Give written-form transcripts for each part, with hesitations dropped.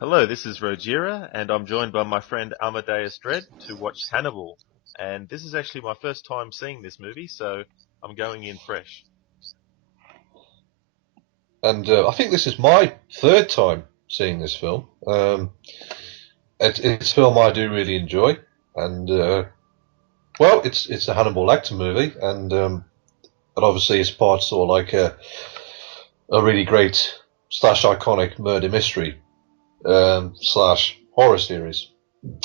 Hello, this is Rojira, and I'm joined by my friend Amadeus Dredd to watch Hannibal. And this is actually my first time seeing this movie, so I'm going in fresh. And I think this is my third time seeing this film. It's a film I do really enjoy, and well, it's a Hannibal Lecter movie, and obviously it's part sort of like a really great slash iconic murder mystery slash horror series,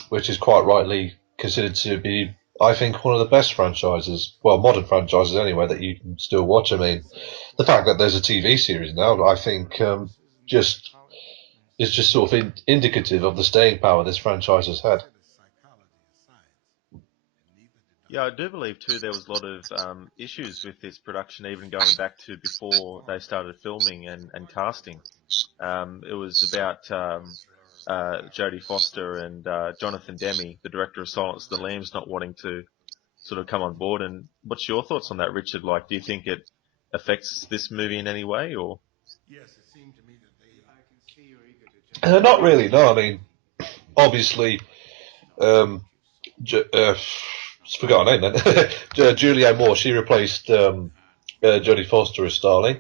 which is quite rightly considered to be, I think, one of the best franchises, well, modern franchises anyway, that you can still watch. I mean, the fact that there's a TV series now, I think, just is just sort of indicative of the staying power this franchise has had. Yeah, I do believe too there was a lot of issues with this production, even going back to before they started filming and casting. It was about Jodie Foster and Jonathan Demme, the director of Silence of the Lambs, not wanting to sort of come on board. And what's your thoughts on that, Richard? Like, do you think it affects this movie in any way, or? Not really, no. I mean, obviously, um, J- uh, forgot her name then. Julianne Moore, she replaced Jodie Foster as Starling,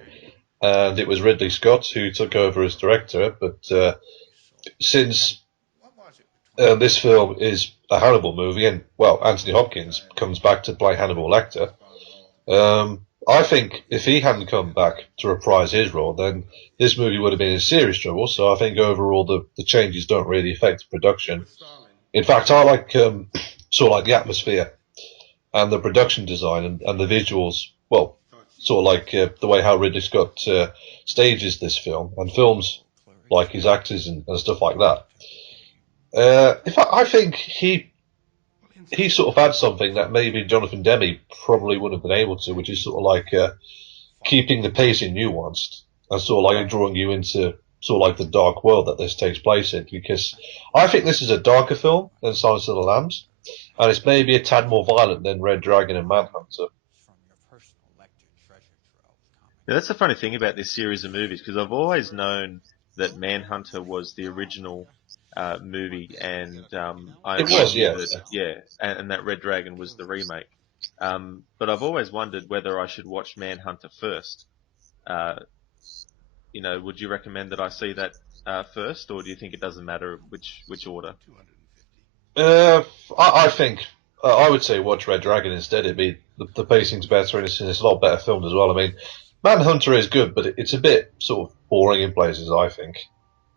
and it was Ridley Scott who took over as director. But since this film is a Hannibal movie, and well, Anthony Hopkins comes back to play Hannibal Lecter, I think if he hadn't come back to reprise his role, then this movie would have been in serious trouble. So I think overall the changes don't really affect the production. In fact, I like sort of like the atmosphere and the production design and the visuals. Well, sort of like the way how Ridley Scott stages this film and films like his actors and stuff like that. In fact, I think he sort of had something that maybe Jonathan Demme probably wouldn't have been able to, which is sort of like keeping the pacing nuanced and sort of like drawing you into sort of like the dark world that this takes place in. Because I think this is a darker film than Silence of the Lambs, and it's maybe a tad more violent than Red Dragon and Manhunter. Yeah, that's the funny thing about this series of movies because I've always known that Manhunter was the original movie, and It I was, knew yeah. that, yeah, and that Red Dragon was the remake. But I've always wondered whether I should watch Manhunter first. Uh, would you recommend that I see that first, or do you think it doesn't matter which order? Uh, I think I would say watch Red Dragon instead. The pacing's better and it's a lot better filmed as well. I mean, Manhunter is good, but it's a bit sort of boring in places, I think,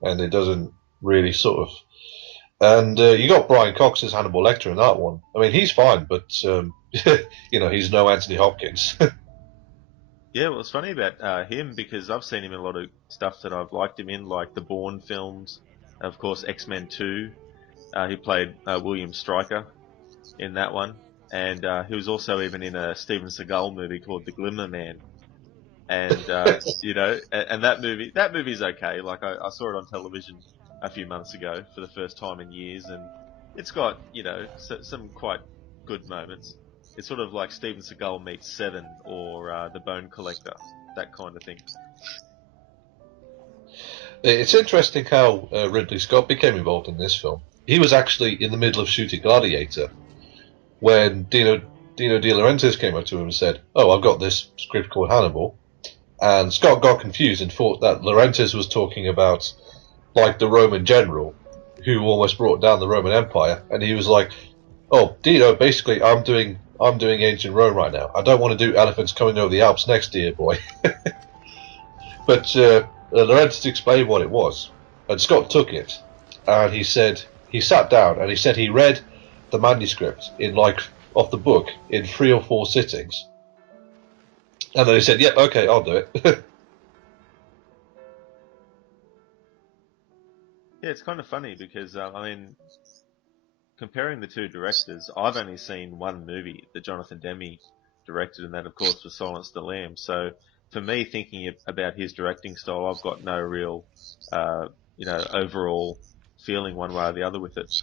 and it doesn't really sort of. And you got Brian Cox as Hannibal Lecter in that one. I mean, he's fine, but he's no Anthony Hopkins. Yeah, well, it's funny about him because I've seen him in a lot of stuff that I've liked him in, like the Bourne films, of course, X-Men 2. He played William Stryker in that one, and he was also even in a Steven Seagal movie called The Glimmer Man. And and that movie's okay. Like I saw it on television a few months ago for the first time in years, and it's got some quite good moments. It's sort of like Steven Seagal meets Seven or The Bone Collector, that kind of thing. It's interesting how Ridley Scott became involved in this film. He was actually in the middle of shooting Gladiator when Dino De Laurentiis came up to him and said, "Oh, I've got this script called Hannibal." And Scott got confused and thought that Laurentiis was talking about like the Roman general who almost brought down the Roman Empire, and he was like, "Oh, Dino, basically, I'm doing ancient Rome right now. I don't want to do elephants coming over the Alps next year, boy." But Laurentiis explained what it was, and Scott took it, and he said he sat down and he said he read the manuscript in like off the book in 3 or 4 sittings, and then he said, "Yep, okay, I'll do it." Yeah, it's kind of funny because I mean, comparing the two directors, I've only seen one movie that Jonathan Demme directed, and that, of course, was Silence of the Lambs. So, for me, thinking about his directing style, I've got no real, overall feeling one way or the other with it.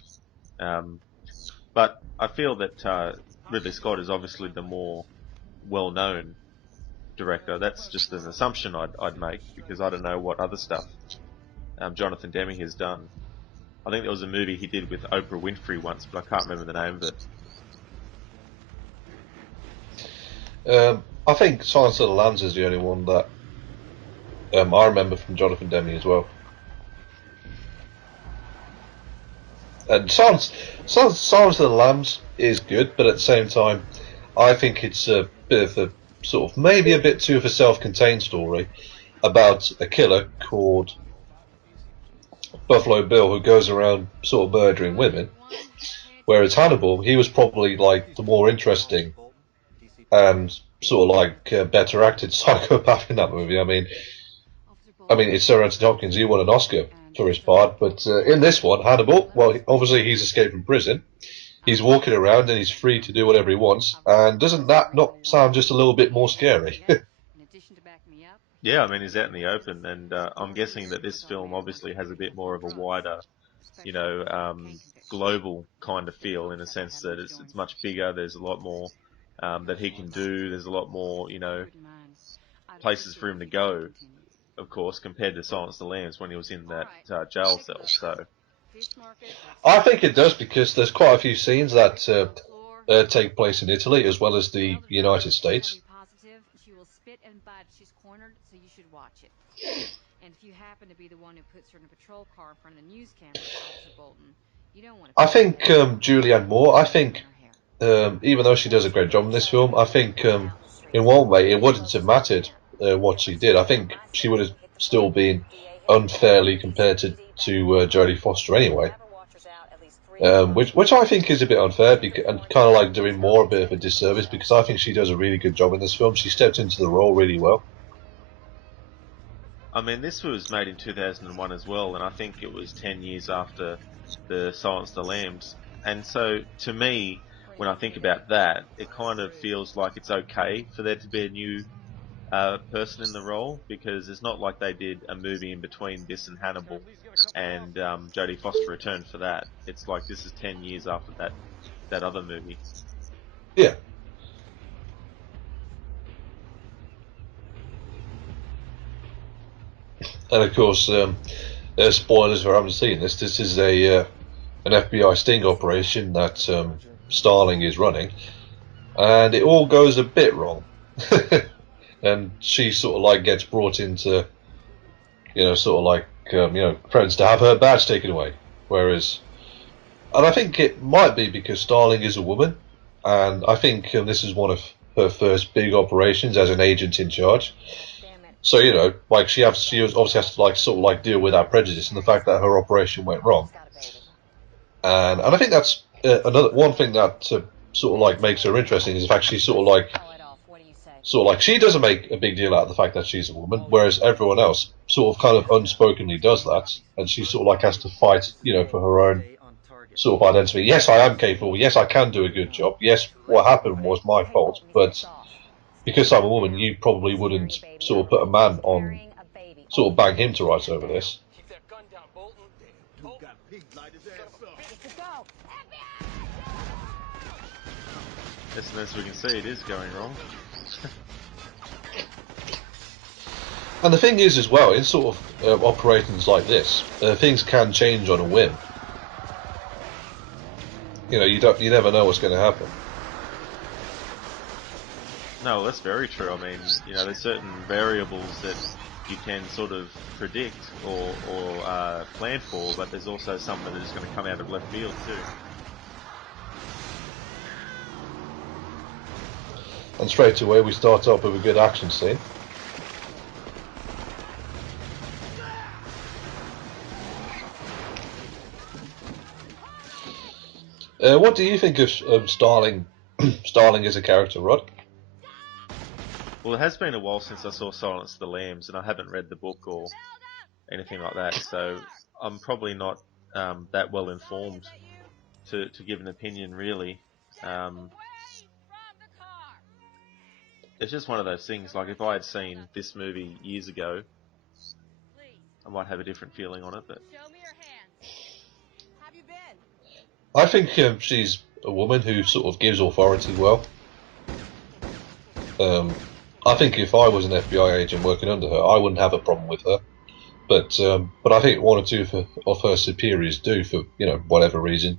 Um, but I feel that Ridley Scott is obviously the more well-known director. That's just an assumption I'd make because I don't know what other stuff Jonathan Demme has done. I think there was a movie he did with Oprah Winfrey once, but I can't remember the name of it. I think Silence of the Lambs is the only one that I remember from Jonathan Demme as well. And Silence of the Lambs is good, but at the same time, I think it's a bit of a sort of maybe a bit too of a self-contained story about a killer called Buffalo Bill who goes around sort of murdering women. Whereas Hannibal, he was probably like the more interesting and sort of like better acted psychopath in that movie. I mean, it's Sir Anthony Hopkins. He won an Oscar for his part, but in this one, Hannibal, well, obviously he's escaped from prison. He's walking around and he's free to do whatever he wants. And doesn't that not sound just a little bit more scary? Yeah, I mean, he's out in the open, and I'm guessing that this film obviously has a bit more of a wider, you know, global kind of feel in a sense that it's much bigger. There's a lot more that he can do. There's a lot more, you know, places for him to go, of course, compared to Silence of the Lambs when he was in that jail cell. So I think it does because there's quite a few scenes that take place in Italy as well as the United States. I think Julianne Moore, I think even though she does a great job in this film, I think in one way it wouldn't have mattered what she did. I think she would have still been unfairly compared to Jodie Foster anyway. Which I think is a bit unfair and kind of like doing more a bit of a disservice because I think she does a really good job in this film. She stepped into the role really well. I mean, this was made in 2001 as well, and I think it was 10 years after the Silence of the Lambs. And so, to me, when I think about that, it kind of feels like it's okay for there to be a new person in the role because it's not like they did a movie in between this and Hannibal, and Jodie Foster returned for that. It's like this is 10 years after that other movie. Yeah. And of course, spoilers for haven't seen this. This is an FBI sting operation that Starling is running, and it all goes a bit wrong. And she sort of like gets brought into, sort of like friends to have her badge taken away. And I think it might be because Starling is a woman, and I think this is one of her first big operations as an agent in charge. So like she obviously has to like sort of like deal with that prejudice and the fact that her operation went wrong. And I think that's another one thing that sort of like makes her interesting is the fact she's sort of like she doesn't make a big deal out of the fact that she's a woman, whereas everyone else sort of kind of unspokenly does that, and she sort of like has to fight, for her own sort of identity. Yes, I am capable. Yes, I can do a good job. Yes, what happened was my fault, but because I'm a woman, you probably wouldn't sort of put a man on, sort of bang him to rights over this. As we can see, it is going wrong. And the thing is, as well, in sort of operations like this, things can change on a whim. You never know what's going to happen. No, well, that's very true. I mean, there's certain variables that you can sort of predict or plan for, but there's also some that are just going to come out of left field too. And straight away we start off with a good action scene. What do you think of Starling? Starling as a character, Rod? Well, it has been a while since I saw Silence of the Lambs, and I haven't read the book or anything like that, so I'm probably not that well informed to give an opinion, really. It's just one of those things, like if I had seen this movie years ago, I might have a different feeling on it, but... I think she's a woman who sort of gives authority well. I think if I was an FBI agent working under her, I wouldn't have a problem with her. But I think one or two of her superiors do for whatever reason.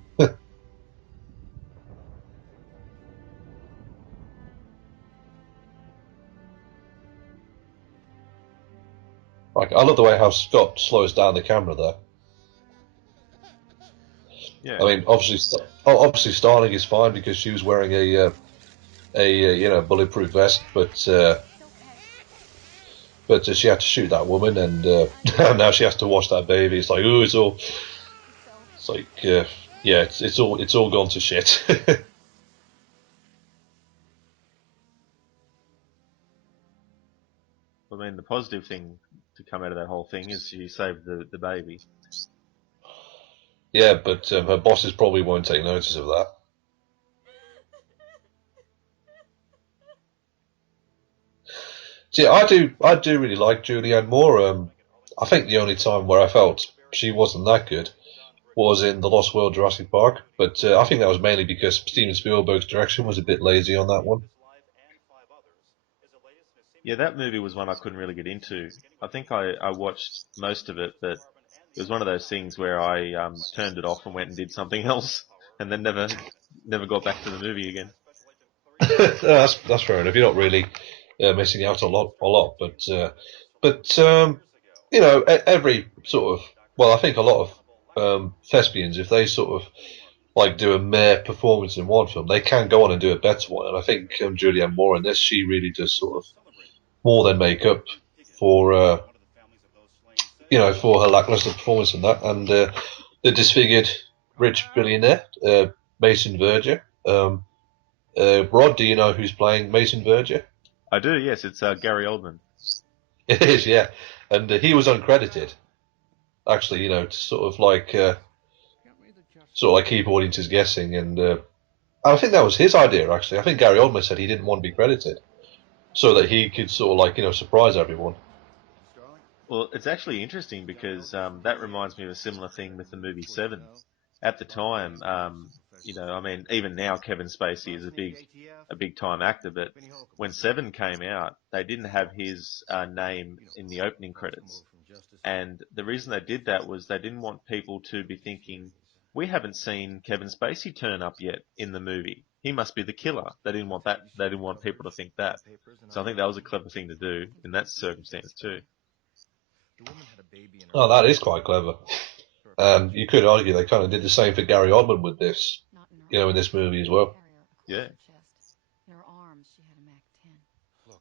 Like I love the way how Scott slows down the camera there. Yeah. I mean, obviously Starling is fine because she was wearing a bulletproof vest, but she had to shoot that woman, and now she has to watch that baby. It's like, oh, it's like, yeah, it's all gone to shit. I mean, the positive thing to come out of that whole thing is she saved the baby. Yeah, but her bosses probably won't take notice of that. See, I do really like Julianne Moore. I think the only time where I felt she wasn't that good was in The Lost World Jurassic Park, but I think that was mainly because Steven Spielberg's direction was a bit lazy on that one. Yeah, that movie was one I couldn't really get into. I think I watched most of it, but it was one of those things where I turned it off and went and did something else, and then never got back to the movie again. That's fair enough. You're not really missing out a lot, but every sort of I think a lot of thespians, if they sort of like do a mere performance in one film, they can go on and do a better one. And I think Julianne Moore in this, she really does sort of more than make up for for her lackluster performance in that. And the disfigured rich billionaire, Mason Verger. Rod, do you know who's playing Mason Verger? I do, yes. It's Gary Oldman. It is, yeah, and he was uncredited. Actually, to sort of like keep audiences guessing, and I think that was his idea. Actually, I think Gary Oldman said he didn't want to be credited so that he could sort of surprise everyone. Well, it's actually interesting because that reminds me of a similar thing with the movie Seven. At the time, I mean, even now Kevin Spacey is a big time actor, but when Seven came out, they didn't have his name in the opening credits. And the reason they did that was they didn't want people to be thinking, we haven't seen Kevin Spacey turn up yet in the movie. He must be the killer. They didn't want that. They didn't want people to think that. So I think that was a clever thing to do in that circumstance too. Oh, that is quite clever. And you could argue they kind of did the same for Gary Oldman with this, in this movie as well. Yeah.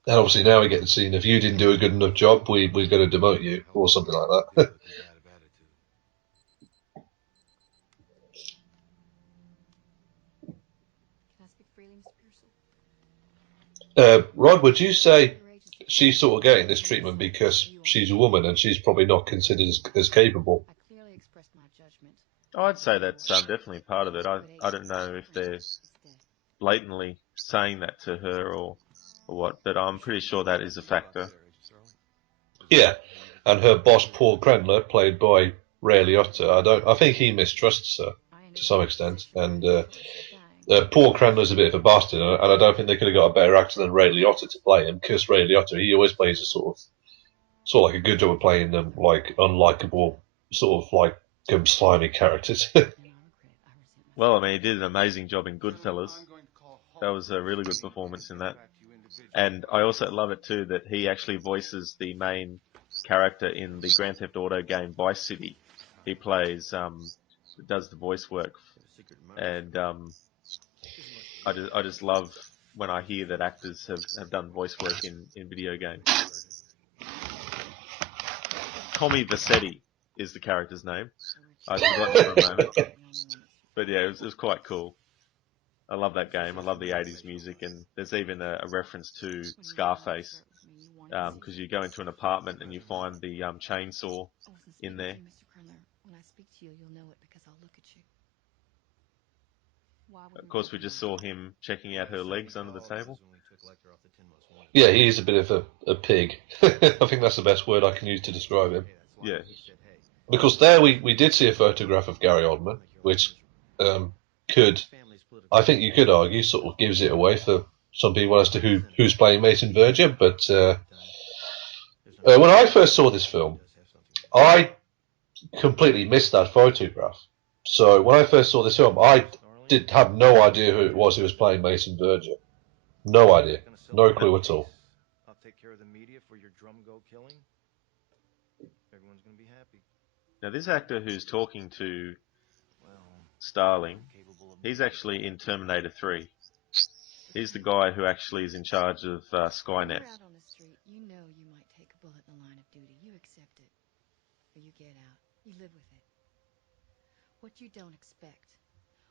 And obviously now we get the scene, if you didn't do a good enough job, we're going to demote you, or something like that. Rod, would you say she's sort of getting this treatment because she's a woman and she's probably not considered as capable? I'd say that's definitely part of it. I don't know if they're blatantly saying that to her or what, but I'm pretty sure that is a factor. Yeah, and her boss Paul Krendler, played by Ray Liotta, I think he mistrusts her to some extent, and Paul Krendler's a bit of a bastard, and I don't think they could have got a better actor than Ray Liotta to play him, because Ray Liotta, he always plays a sort of like a good job of playing them like unlikable, sort of like slimy characters. Well, I mean, he did an amazing job in Goodfellas. That was a really good performance in that. And I also love it too that he actually voices the main character in the Grand Theft Auto game Vice City. He does the voice work, and I just love when I hear that actors have done voice work in video games. Tommy Vercetti is the character's name. I'd forgotten for a moment, but yeah, it was quite cool. I love that game. I love the 80s music, and there's even a reference to Scarface, because you go into an apartment and you find the chainsaw in there. Of course, we just saw him checking out her legs under the table. Yeah, he is a bit of a pig. I think that's the best word I can use to describe him. Yeah. Because there we did see a photograph of Gary Oldman, which could, I think you could argue, sort of gives it away for some people as to who's playing Mason Verger. But when I first saw this film, I completely missed that photograph. So when I first saw this film, I did have no idea who it was who was playing Mason Verger. No idea. No clue at all. I'll take care of the media for your drum go killing. Everyone's gonna be happy. Now, this actor who's talking to Well, Starling, I'm capable of he's doing actually in Terminator 3. He's the guy who actually is in charge of Skynet. You're out on the street. You know you might take a bullet in the line of duty. You accept it. Or you get out. You live with it. What you don't expect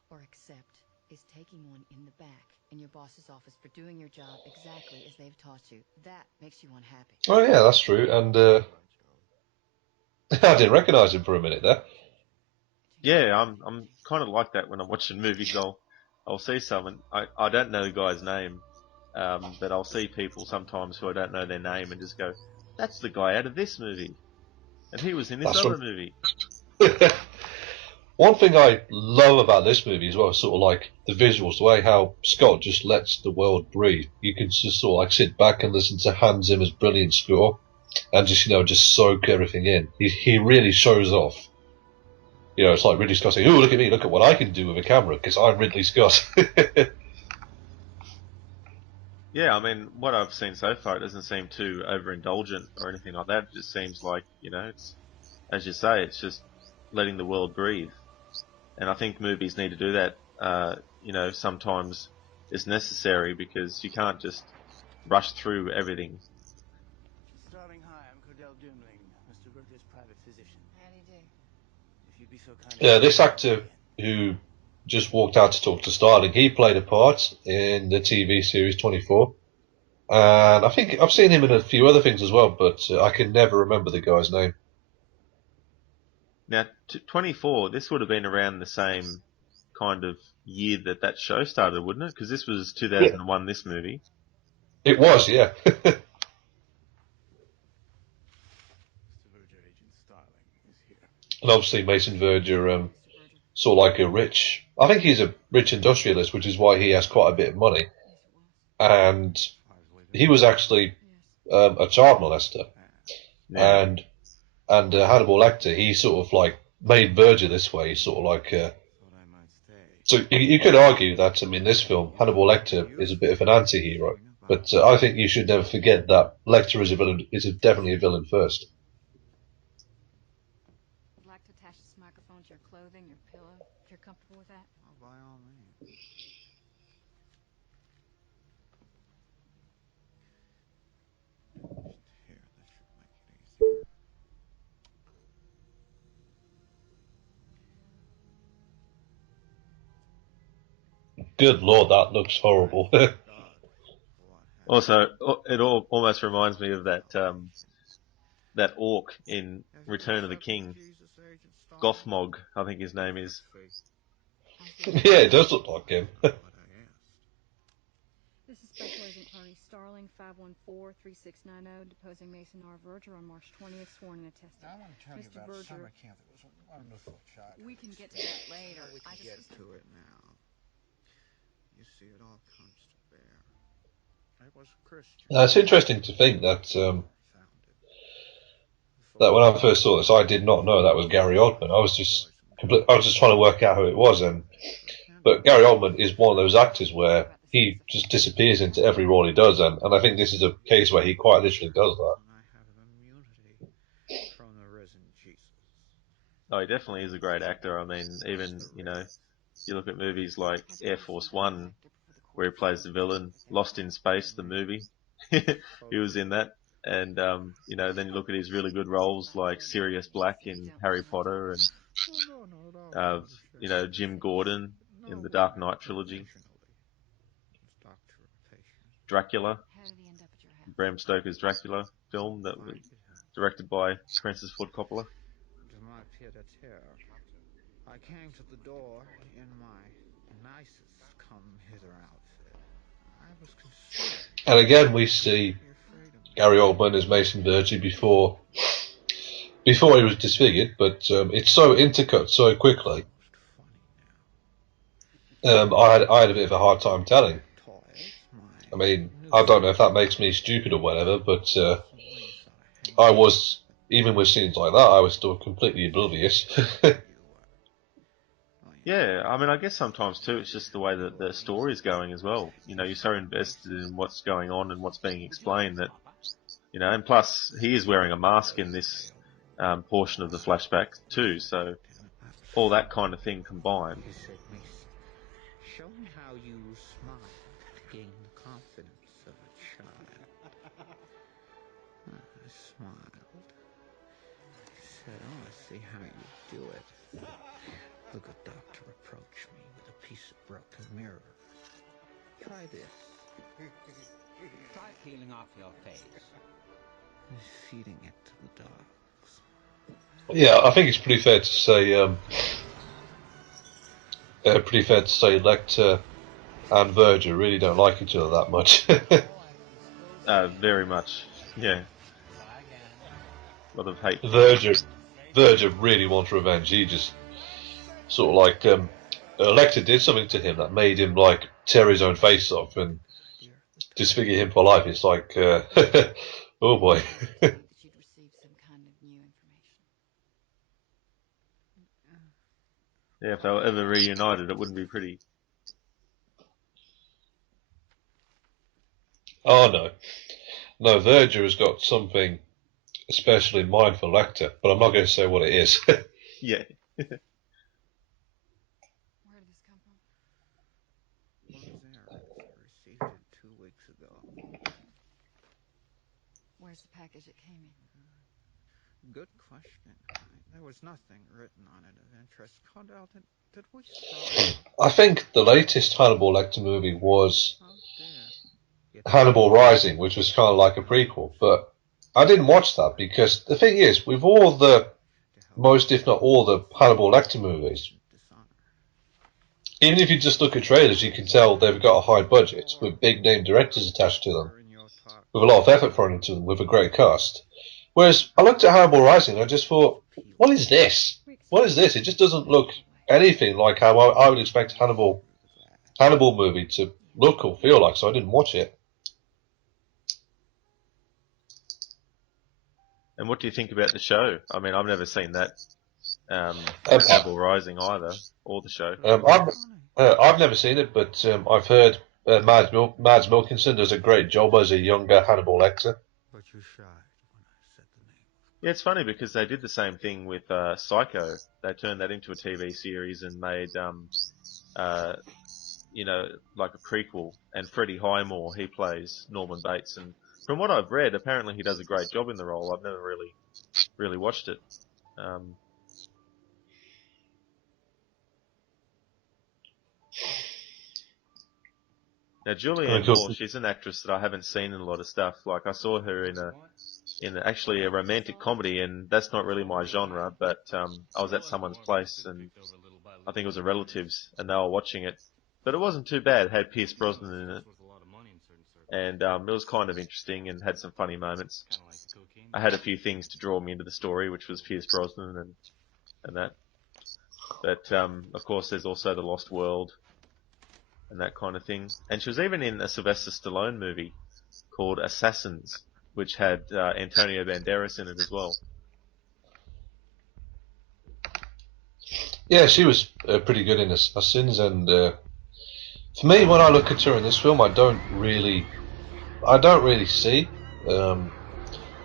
or accept is taking one in the back in your boss's office for doing your job exactly as they've taught you. That makes you unhappy. Oh yeah, that's true. And I didn't recognise him for a minute there. Yeah, I'm kind of like that when I'm watching movies. I'll see someone, I don't know the guy's name, but I'll see people sometimes who I don't know their name and just go, that's the guy out of this movie, and he was in this That's other from. movie. One thing I love about this movie as well is sort of like the visuals, the way how Scott just lets the world breathe. You can just sort of like sit back and listen to Hans Zimmer's brilliant score and just, just soak everything in. He really shows off. It's like Ridley Scott saying, "Oh, look at me, look at what I can do with a camera, because I'm Ridley Scott." Yeah, I mean, what I've seen so far, it doesn't seem too overindulgent or anything like that. It just seems like, it's, as you say, it's just letting the world breathe. And I think movies need to do that. Sometimes it's necessary because you can't just rush through everything. Starling, hi, I'm Cordell Doomling, Mr. Verger's private physician. How do you do? If you'd be so kind Yeah, this actor who just walked out to talk to Starling, he played a part in the TV series 24. And I think I've seen him in a few other things as well, but I can never remember the guy's name. Now, 24, this would have been around the same kind of year that show started, wouldn't it? Because this was 2001, this movie. It was, yeah. Mr. Verger, Agent Starling is here. And obviously Mason Verger, Mr. Verger. sort of like I think he's a rich industrialist, which is why he has quite a bit of money. Yes, it was. And he was actually Yes. a child molester. Yeah. And Hannibal Lecter, he sort of like made Verger this way, sort of like. Thought I might So stay. you could argue that, this film, Hannibal Lecter is a bit of an anti-hero. But I think you should never forget that Lecter is a villain, definitely a villain first. Would like to attach this microphone to your clothing, your pillow, if you're comfortable with that. Oh, by all means. Here, that should make it easier. Good lord, that looks horrible. God, what Also, it almost reminds me of that orc in Return of the King, Gothmog, I think his name is. Yeah, it does look like him. This is Special Agent Tony Starling, 514-3690, deposing Mason R. Verger on March 20th, sworn and attested. I want to tell you Mr. about Verger. summer camp. It was a wonderful child. We can get to that later. We I can just get to it now. You see, it all comes to bear. I was a Christian. It's interesting to think that Found it. that when I first saw this, I did not know that was Gary Oldman. I was just trying to work out who it was, but Gary Oldman is one of those actors where he just disappears into every role he does, and I think this is a case where he quite literally does that. And I have immunity from the risen Jesus. Oh, he definitely is a great actor. I mean, even, you look at movies like Air Force One, where he plays the villain, Lost in Space, the movie. He was in that. And, then you look at his really good roles like Sirius Black in Harry Potter and, Jim Gordon in the Dark Knight trilogy. Dracula, How did he end up at your house? Bram Stoker's Dracula film that was directed by Francis Ford Coppola. To my pied-à-terre, I came to the door in my nicest come-hither outfit. I was concerned. And again, we see Gary Oldman as Mason Verger before he was disfigured, but it's so intercut so quickly. I had a bit of a hard time telling. I mean, I don't know if that makes me stupid or whatever, but I was even with scenes like that, I was still completely oblivious. Yeah, I mean, I guess sometimes too, it's just the way that the story's going as well. You're so invested in what's going on and what's being explained that, and plus he is wearing a mask in this portion of the flashback too, so all that kind of thing combined. He said, Mason, show me how you smile to gain the confidence of a child. I smiled. He said, I want to see how you do it. The good doctor approached me with a piece of broken mirror. Try this. Try peeling off your face. He's feeding it to the dogs. Yeah, I think it's pretty fair to say, Lecter and Verger really don't like each other that much. Very much, yeah. A lot of hate. Verger really wants revenge. He just sort of like Lecter did something to him that made him like tear his own face off and disfigure him for life. It's like, oh boy. That you'd received some kind of new information. Yeah, if they were ever reunited, it wouldn't be pretty. Oh no, Verger has got something special in mind for Lecter, but I'm not going to say what it is. Yeah. Where did this come from? Rojira. I received it 2 weeks ago. Where's the package it came in? Good question. There was nothing written on it of interest. Cordell, did we start? I think the latest Hannibal Lecter movie was Oh dear. Hannibal Rising, which was kind of like a prequel, but I didn't watch that because the thing is, with all the, most if not all the Hannibal Lecter movies, even if you just look at trailers, you can tell they've got a high budget with big name directors attached to them, with a lot of effort thrown into them, with a great cast. Whereas I looked at Hannibal Rising and I just thought, what is this? What is this? It just doesn't look anything like how I would expect Hannibal movie to look or feel like, so I didn't watch it. And what do you think about the show? I mean, I've never seen that Hannibal Rising either, or the show. I've never seen it, but I've heard Mads Mikkelsen does a great job as a younger Hannibal Lecter. But you shied when I said the name. Yeah, it's funny because they did the same thing with Psycho. They turned that into a TV series and made, like a prequel. And Freddie Highmore, he plays Norman Bates, and from what I've read, apparently he does a great job in the role. I've never really watched it. Now Julianne Moore, she's an actress that I haven't seen in a lot of stuff. Like I saw her in actually a romantic comedy, and that's not really my genre. But I was at someone's place, and I think it was a relative's, and they were watching it. But it wasn't too bad. It had Pierce Brosnan in it, and it was kind of interesting and had some funny moments. I had a few things to draw me into the story, which was Pierce Brosnan and that. But of course, there's also The Lost World and that kind of thing. And she was even in a Sylvester Stallone movie called Assassins, which had Antonio Banderas in it as well. Yeah, she was pretty good in Assassins, and for me, when I look at her in this film, I don't really see an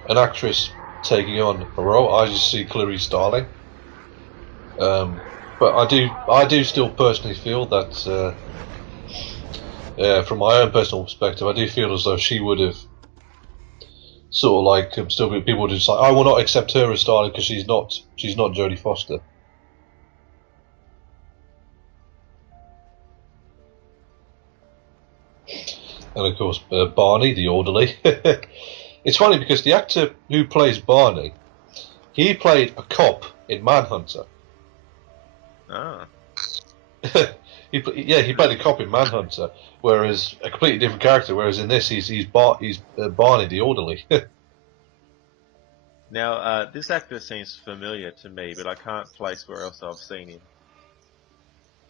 actress taking on a role. I just see Clarice Starling. But I do still personally feel that, from my own personal perspective, I do feel as though she would have sort of like still people would just like, I will not accept her as Starling because she's not Jodie Foster. And of course, Barney, the orderly. It's funny because the actor who plays Barney, he played a cop in Manhunter. Ah. He played a cop in Manhunter, whereas a completely different character. Whereas in this, he's Barney, the orderly. Now, this actor seems familiar to me, but I can't place where else I've seen him.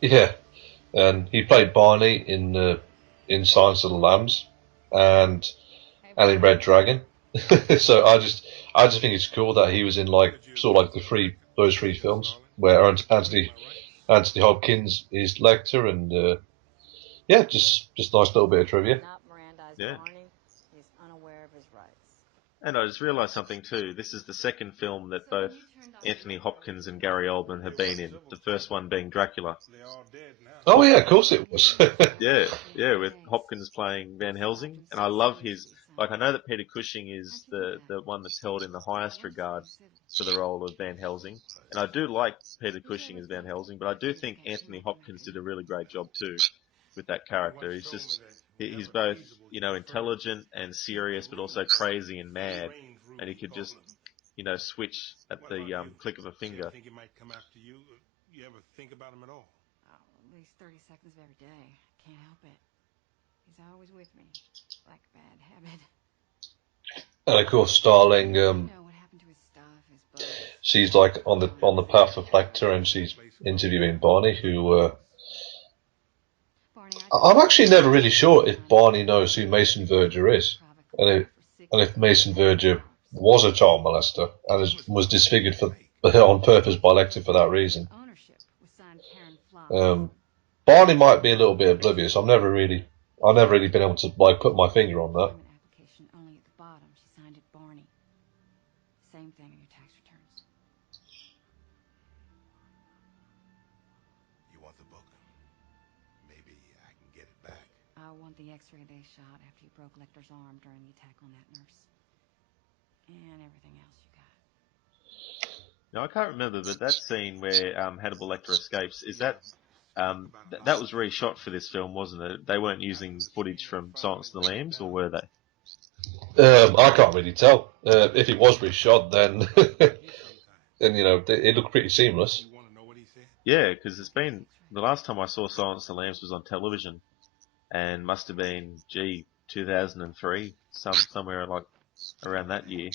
Yeah, and he played Barney in Silence of the Lambs and in Red Dragon. So I just think it's cool that he was in like sort of like those three films where Anthony Hopkins is Lecter, and yeah, just nice little bit of trivia. Not Mirandized Yeah. Barney. He's unaware of his rights. And I just realised something too. This is the second film that both Anthony Hopkins and Gary Oldman have been in. The first one being Dracula. Oh yeah, of course it was. Yeah, yeah, with Hopkins playing Van Helsing, and I love his. Like, I know that Peter Cushing is the one that's held in the highest regard for the role of Van Helsing, and I do like Peter Cushing as Van Helsing, but I do think Anthony Hopkins did a really great job too with that character. He's both, intelligent and serious, but also crazy and mad, and he could just, switch at the click of a finger. Oh, at least 30 seconds of every day. Can't help it. He's always with me. Like a bad habit. And of course, Starling, You know what happened to his stuff, his books. she's like on the path of Lecter, and she's interviewing Barney, who Barney, I'm actually never really sure if Barney knows who Mason Verger is, and if Mason Verger was a child molester and was disfigured on purpose by Lecter for that reason. Ownership was signed Karen Flowers. Barney might be a little bit oblivious. I've never really been able to like put my finger on that. Employment application only at the bottom. She signed it Barney. Same thing on your tax returns. You want the book? Maybe I can get it back. I want the x-ray they shot after you broke Lecter's arm during the attack on that nurse. And everything else you got. Now, I can't remember, but that scene where Hannibal Lecter escapes, is that that was reshot for this film, wasn't it? They weren't using footage from Silence of the Lambs, or were they? I can't really tell. If it was reshot, then then it looked pretty seamless. Yeah, because it's been the last time I saw Silence of the Lambs was on television, and must have been 2003, somewhere like around that year.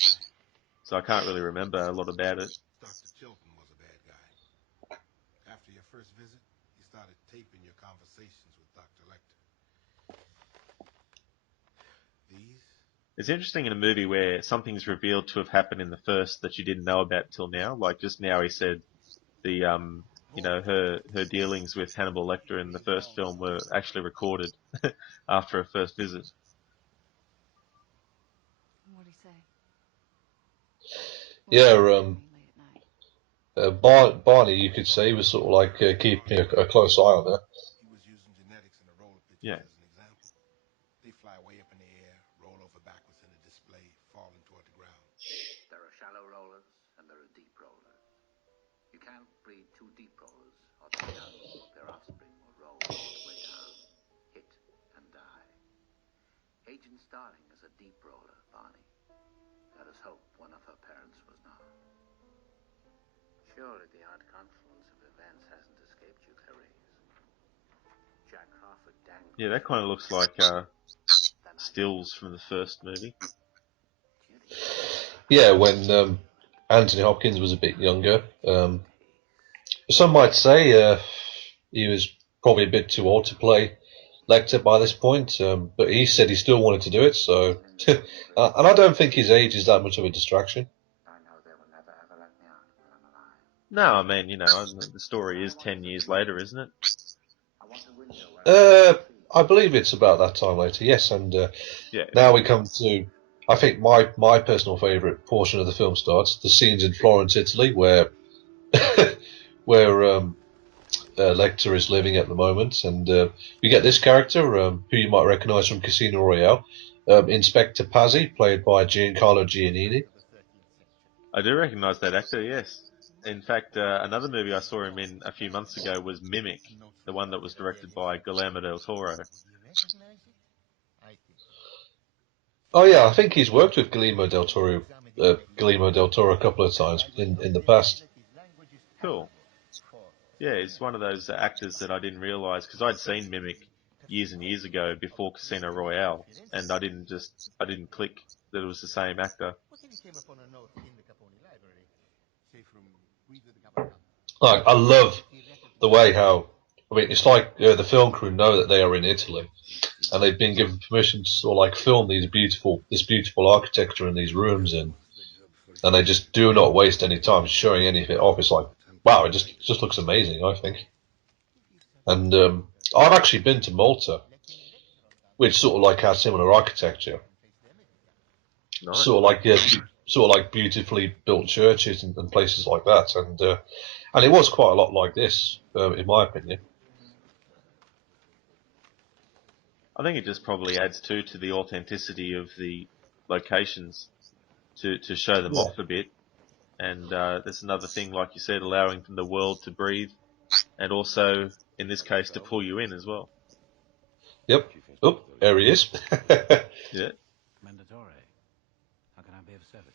So I can't really remember a lot about it. Dr. Chilton was a bad guy. After your first visit, he started taping your conversations with Dr. Lecter. These? It's interesting in a movie where something's revealed to have happened in the first that you didn't know about till now. Like just now, he said the her dealings with Hannibal Lecter in the first film were actually recorded after her first visit. What'd he say? Yeah, Late at night. Barney, you could say, was sort of like keeping a close eye on her. He was using genetics in a roller picture Yeah. as an example. They fly way up in the air, roll over backwards in a display, falling toward the ground. There are shallow rollers and there are deep rollers. You can't breed two deep rollers, or their offspring will roll all the way down, hit and die. Agent Starling is a deep roller, Barney. Let us hope one of her parents was not. Surely the odd confluence of events hasn't escaped you, Clarice. Jack Crawford dangled. Yeah, that kind of looks like stills from the first movie. Yeah, when Anthony Hopkins was a bit younger. Some might say he was probably a bit too old to play Lecter by this point, but he said he still wanted to do it. So, and I don't think his age is that much of a distraction. I know they will never ever let me out when I'm alive. No, I mean, the story is 10 years later, isn't it? I want a window where I believe it's about that time later. Yes, and Yeah. now we come to, I think my personal favourite portion of the film starts, the scenes in Florence, Italy, where where Lecter is living at the moment, and you get this character who you might recognise from Casino Royale, Inspector Pazzi, played by Giancarlo Giannini. I do recognise that actor, yes. In fact, another movie I saw him in a few months ago was Mimic, the one that was directed by Guillermo del Toro. Oh yeah, I think he's worked with Guillermo del Toro a couple of times in the past. Cool. Yeah, he's one of those actors that I didn't realise, because I'd seen Mimic years and years ago before Casino Royale, and I didn't click that it was the same actor. Like, I love the way how I mean, it's like the film crew know that they are in Italy, and they've been given permission to sort of like film this beautiful architecture in these rooms, and they just do not waste any time showing any of it off. It's like, wow, it just looks amazing, I think. And I've actually been to Malta, which sort of like has similar architecture, Nice. sort of like beautifully built churches and places like that, and it was quite a lot like this, in my opinion. I think it just probably adds to the authenticity of the locations to show them Yeah. off a bit. And there's another thing, like you said, allowing the world to breathe, and also, in this case, to pull you in as well. Yep. Oh, there he is. Yeah. Commendatore. How can I be of service?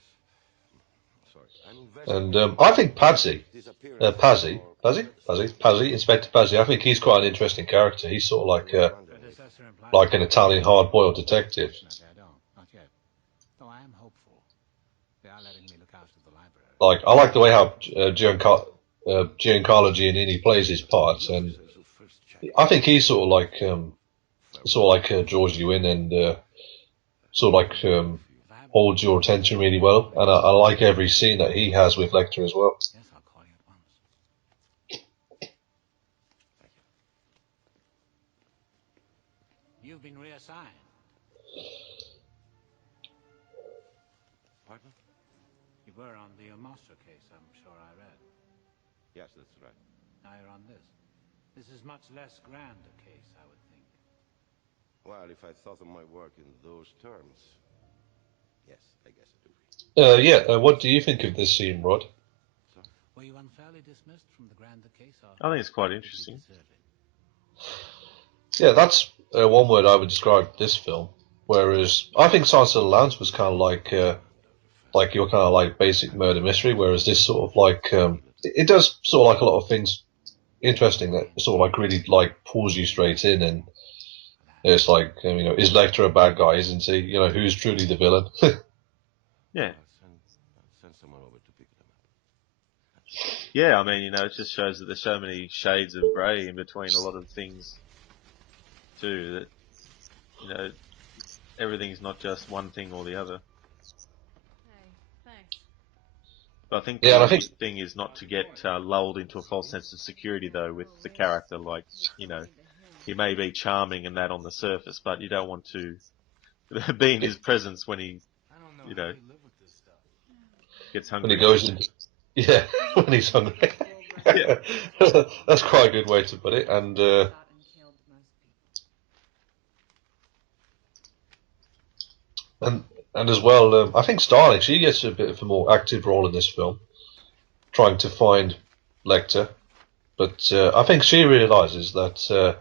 And I think Pazzi, Inspector Pazzi, I think he's quite an interesting character. He's sort of like an Italian hard-boiled detective. Not yet. Though I am hopeful. They are letting me look after the library. Like, I like the way how Giancarlo Giannini plays his parts, and I think he's sort of like George Ewan, and sort of like holds your attention really well. And I like every scene that he has with Lecter as well. Yes, I'll call you at once. You've been reassigned. Pardon? You were on the master case, I'm sure I read. Yes, that's right. Now you're on this. This is much less grand a case, I would think. Well, if I thought of my work in those terms, yes, I guess it would be. What do you think of this scene, Rod? Were you unfairly dismissed from the grander case? Or I think it's quite did you interesting. deserve it? Yeah, that's one word I would describe this film. Whereas I think Silence of the Lambs was kind of like your kind of like basic murder mystery, whereas this sort of like it does sort of like a lot of things interesting that sort of like really like pulls you straight in, and it's like is Lecter a bad guy? Isn't he? Who's truly the villain? Yeah. I'll send someone over to pick them up. Yeah, I mean, it just shows that there's so many shades of grey in between a lot of things, too, that, everything's not just one thing or the other. Hey, thanks. But I think Yeah, and I the think thing is not to get lulled into a false sense of security, though, with the character. Like, he may be charming and that on the surface, but you don't want to be in his presence when he, gets hungry. when he goes in, yeah, when he's hungry. Yeah. That's quite a good way to put it, and as well, I think Starling, she gets a bit of a more active role in this film, trying to find Lecter, but I think she realises that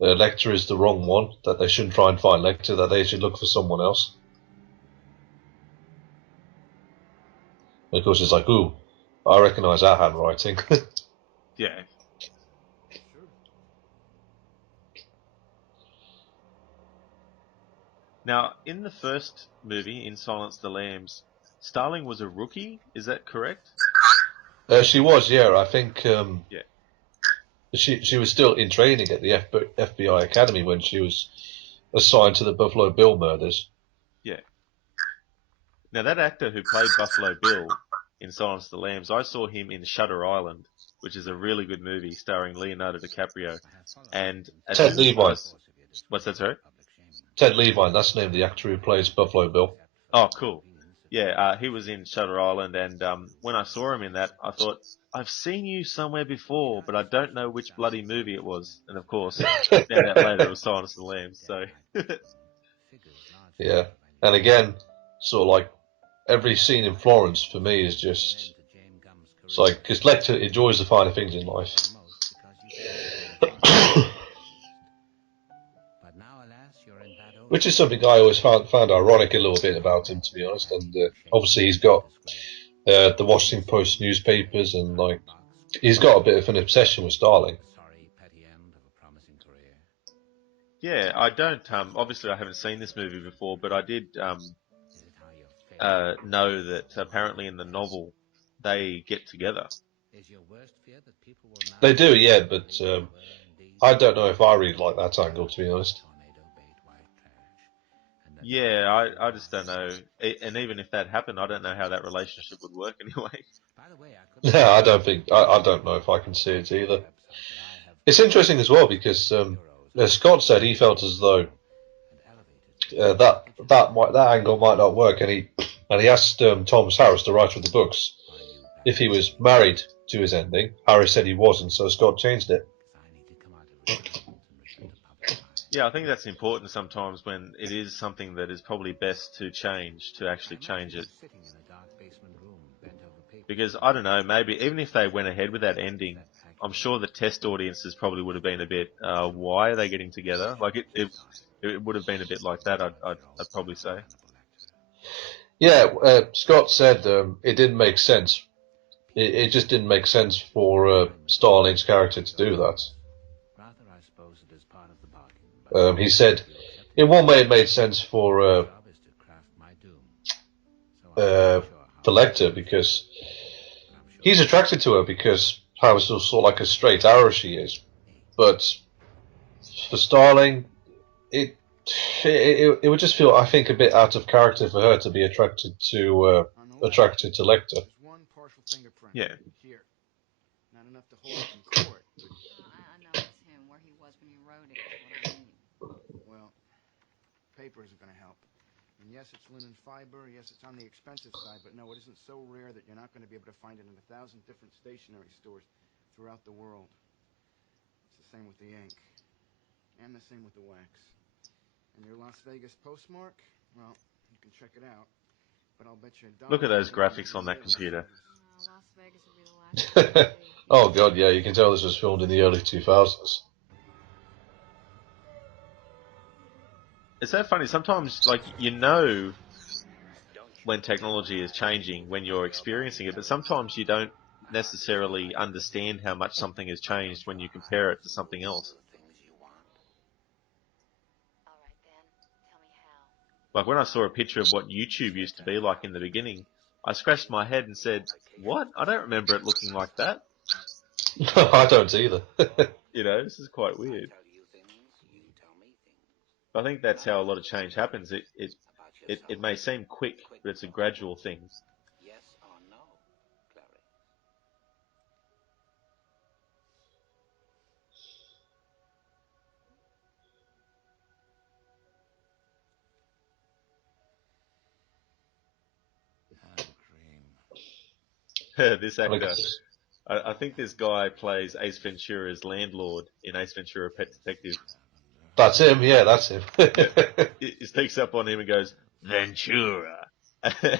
Lecter is the wrong one, that they shouldn't try and find Lecter, that they should look for someone else. And of course, it's like, ooh, I recognise our handwriting. Yeah. Now, in the first movie, in Silence of the Lambs, Starling was a rookie. Is that correct? She was, yeah. I think Yeah. she was still in training at the FBI Academy when she was assigned to the Buffalo Bill murders. Yeah. Now, that actor who played Buffalo Bill in Silence of the Lambs, I saw him in Shutter Island, which is a really good movie starring Leonardo DiCaprio. And Ted Levine. What's that, sorry? Ted Levine, that's the name of the actor who plays Buffalo Bill. Oh, cool. Yeah, he was in Shutter Island, and when I saw him in that, I thought, I've seen you somewhere before, but I don't know which bloody movie it was. And of course, found out later it was Silence of the Lambs, so... Yeah, and again, sort of like, every scene in Florence for me is just... It's like, because Lecter enjoys the finer things in life. Which is something I always found ironic a little bit about him, to be honest. And obviously he's got the Washington Post newspapers, and like he's got a bit of an obsession with Starling. Yeah, I don't. Obviously, I haven't seen this movie before, but I did know that apparently in the novel they get together Is your worst fear that people will now They do, yeah, believe but they were indeed I don't know if I really like that angle, to be honest. tornado bait white trash, and that Yeah, I just don't know. And even if that happened, I don't know how that relationship would work anyway. By the way, I couldn't No, I don't think I don't know if I can see it either. website, but I have It's interesting as well because Scott said he felt as though and elevated that angle might not work, and he asked Thomas Harris, the writer of the books, find you back if he was married to his ending. Harris said he wasn't, so Scott changed it. because I need to come out of retirement and return to public life. Yeah, I think that's important sometimes when it is something that is probably best to change, to actually change it. Sitting in a dark basement room, bent over paper. Because, I don't know, maybe even if they went ahead with that ending, I'm sure the test audiences probably would have been a bit, why are they getting together? Like, it would have been a bit like that, I'd probably say. Yeah, Scott said it didn't make sense. It just didn't make sense for Starling's character to do that. Rather, I suppose it is part of the bargain. He said, in one way, it made sense for Job is to craft my doom. So for Lecter because he's attracted to her because how sort of like a straight arrow she is, but for Starling, it would just feel, I think, a bit out of character for her to be attracted to Lecter. There's one partial fingerprint. Yeah. Here. Not enough to hold up in court. I know it's him, where he was when you wrote it, is what I mean. Well, papers are going to help. And yes, it's linen fiber. Yes, it's on the expensive side. But no, it isn't so rare that you're not going to be able to find it in 1,000 different stationery stores throughout the world. It's the same with the ink. And the same with the wax. And your Las Vegas postmark? Well, you can check it out. But I'll bet you $1. Look at those graphics on that computer. Las Vegas would be the last place to be. Oh god, yeah, you can tell this was filmed in the early 2000s. It's so funny, sometimes, like, you know when technology is changing, when you're experiencing it, but sometimes you don't necessarily understand how much something has changed when you compare it to something else. Like, when I saw a picture of what YouTube used to be like in the beginning, I scratched my head and said, what? I don't remember it looking like that. No, I don't either. You know, this is quite weird. I think that's how a lot of change happens. It may seem quick, but it's a gradual thing. Yes or no, Clarice? Hand cream. This actor, I think this guy plays Ace Ventura's landlord in Ace Ventura: Pet Detective. That's him, yeah, that's him. He sneaks up on him and goes, Ventura.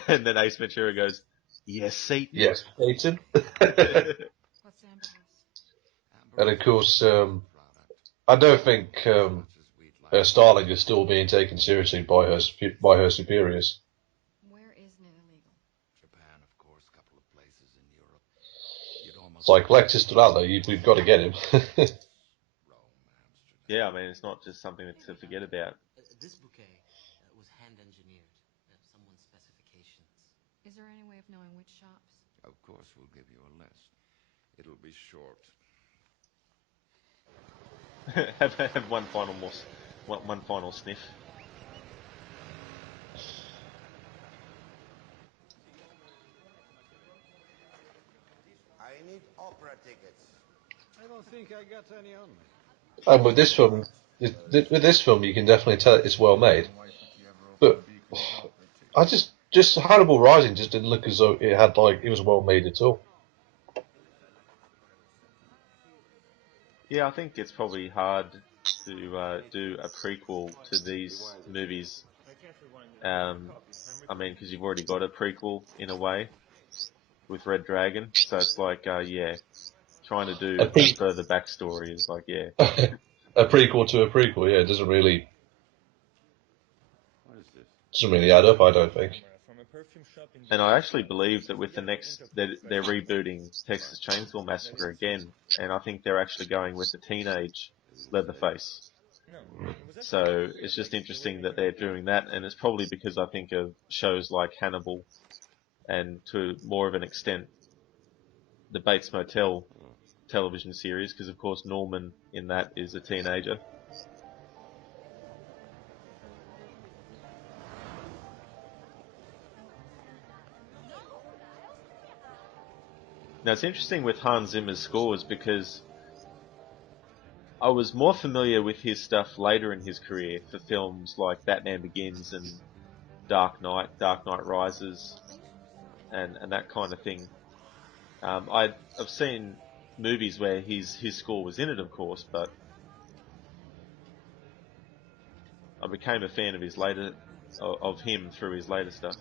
And then Ace Ventura goes, yes, Satan. Yes, Satan. What's ambergris? And of course, I don't think Starling is still being taken seriously by her superiors. Where is new illegal? Japan, of course, a couple of places in Europe. You'd almost It's like Lecter's still out there. We've got to get him. Yeah, I mean, it's not just something to forget about. This bouquet was hand-engineered, someone's specifications. Is there any way of knowing which shops? Of course, we'll give you a list. It'll be short. have one final sniff. I need opera tickets. I don't think I got any on me. And with this film, you can definitely tell it's well made. But I just Hannibal Rising just didn't look as though it was well made at all. Yeah, I think it's probably hard to do a prequel to these movies. I mean, because you've already got a prequel in a way with Red Dragon, so it's like, yeah, trying to do a further backstory is like, yeah. A prequel to a prequel, yeah, it doesn't really add up, I don't think. And I actually believe that with the next, they're rebooting Texas Chainsaw Massacre again, and I think they're actually going with the teenage Leatherface. So it's just interesting that they're doing that, and it's probably because I think of shows like Hannibal, and to more of an extent, the Bates Motel television series, because of course Norman in that is a teenager. Now it's interesting with Hans Zimmer's scores because I was more familiar with his stuff later in his career for films like Batman Begins and Dark Knight Rises, and that kind of thing. I've seen movies where his score was in it, of course, but I became a fan of his later of him through his later stuff.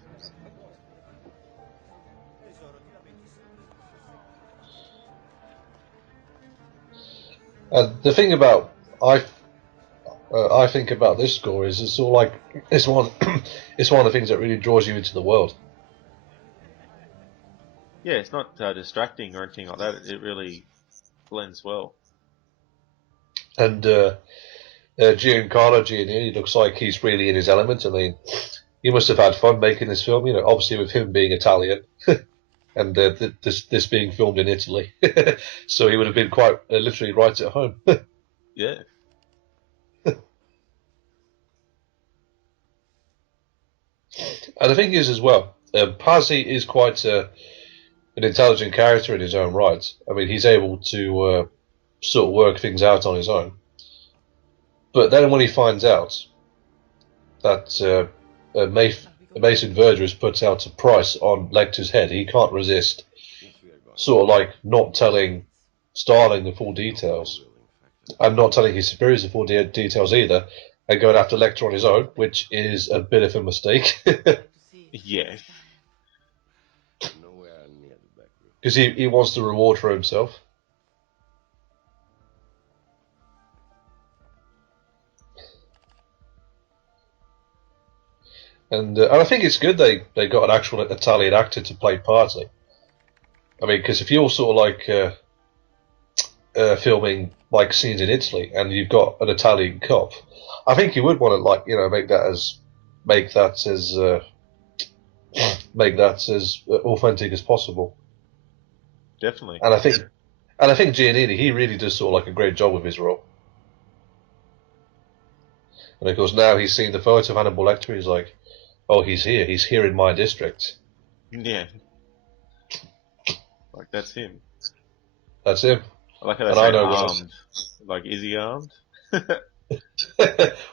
And the thing about I think about this score is it's all like it's one it's one of the things that really draws you into the world. Yeah, it's not distracting or anything like that. It really blends well. And Giancarlo Giannini looks like he's really in his element. I mean, he must have had fun making this film. You know, obviously with him being Italian, and this being filmed in Italy, so he would have been quite literally right at home. Yeah. And the thing is as well, Pazzi is quite an intelligent character in his own right. I mean, he's able to sort of work things out on his own. But then when he finds out that Mason Verger has put out a price on Lecter's head, he can't resist sort of like not telling Starling the full details, and not telling his superiors the full details either, and going after Lecter on his own, which is a bit of a mistake. Yeah. Because he wants the reward for himself. And I think it's good they got an actual Italian actor to play Party. I mean, because if you're sort of like filming like scenes in Italy and you've got an Italian cop, I think you would want to like make that as authentic as possible. Definitely. And I think Giannini, he really does sort of like a great job with his role. And of course now he's seen the photo of Hannibal Lecter, he's like, oh, he's here in my district. Yeah. Like, that's him. That's him. I like how they say armed. Like, is he armed?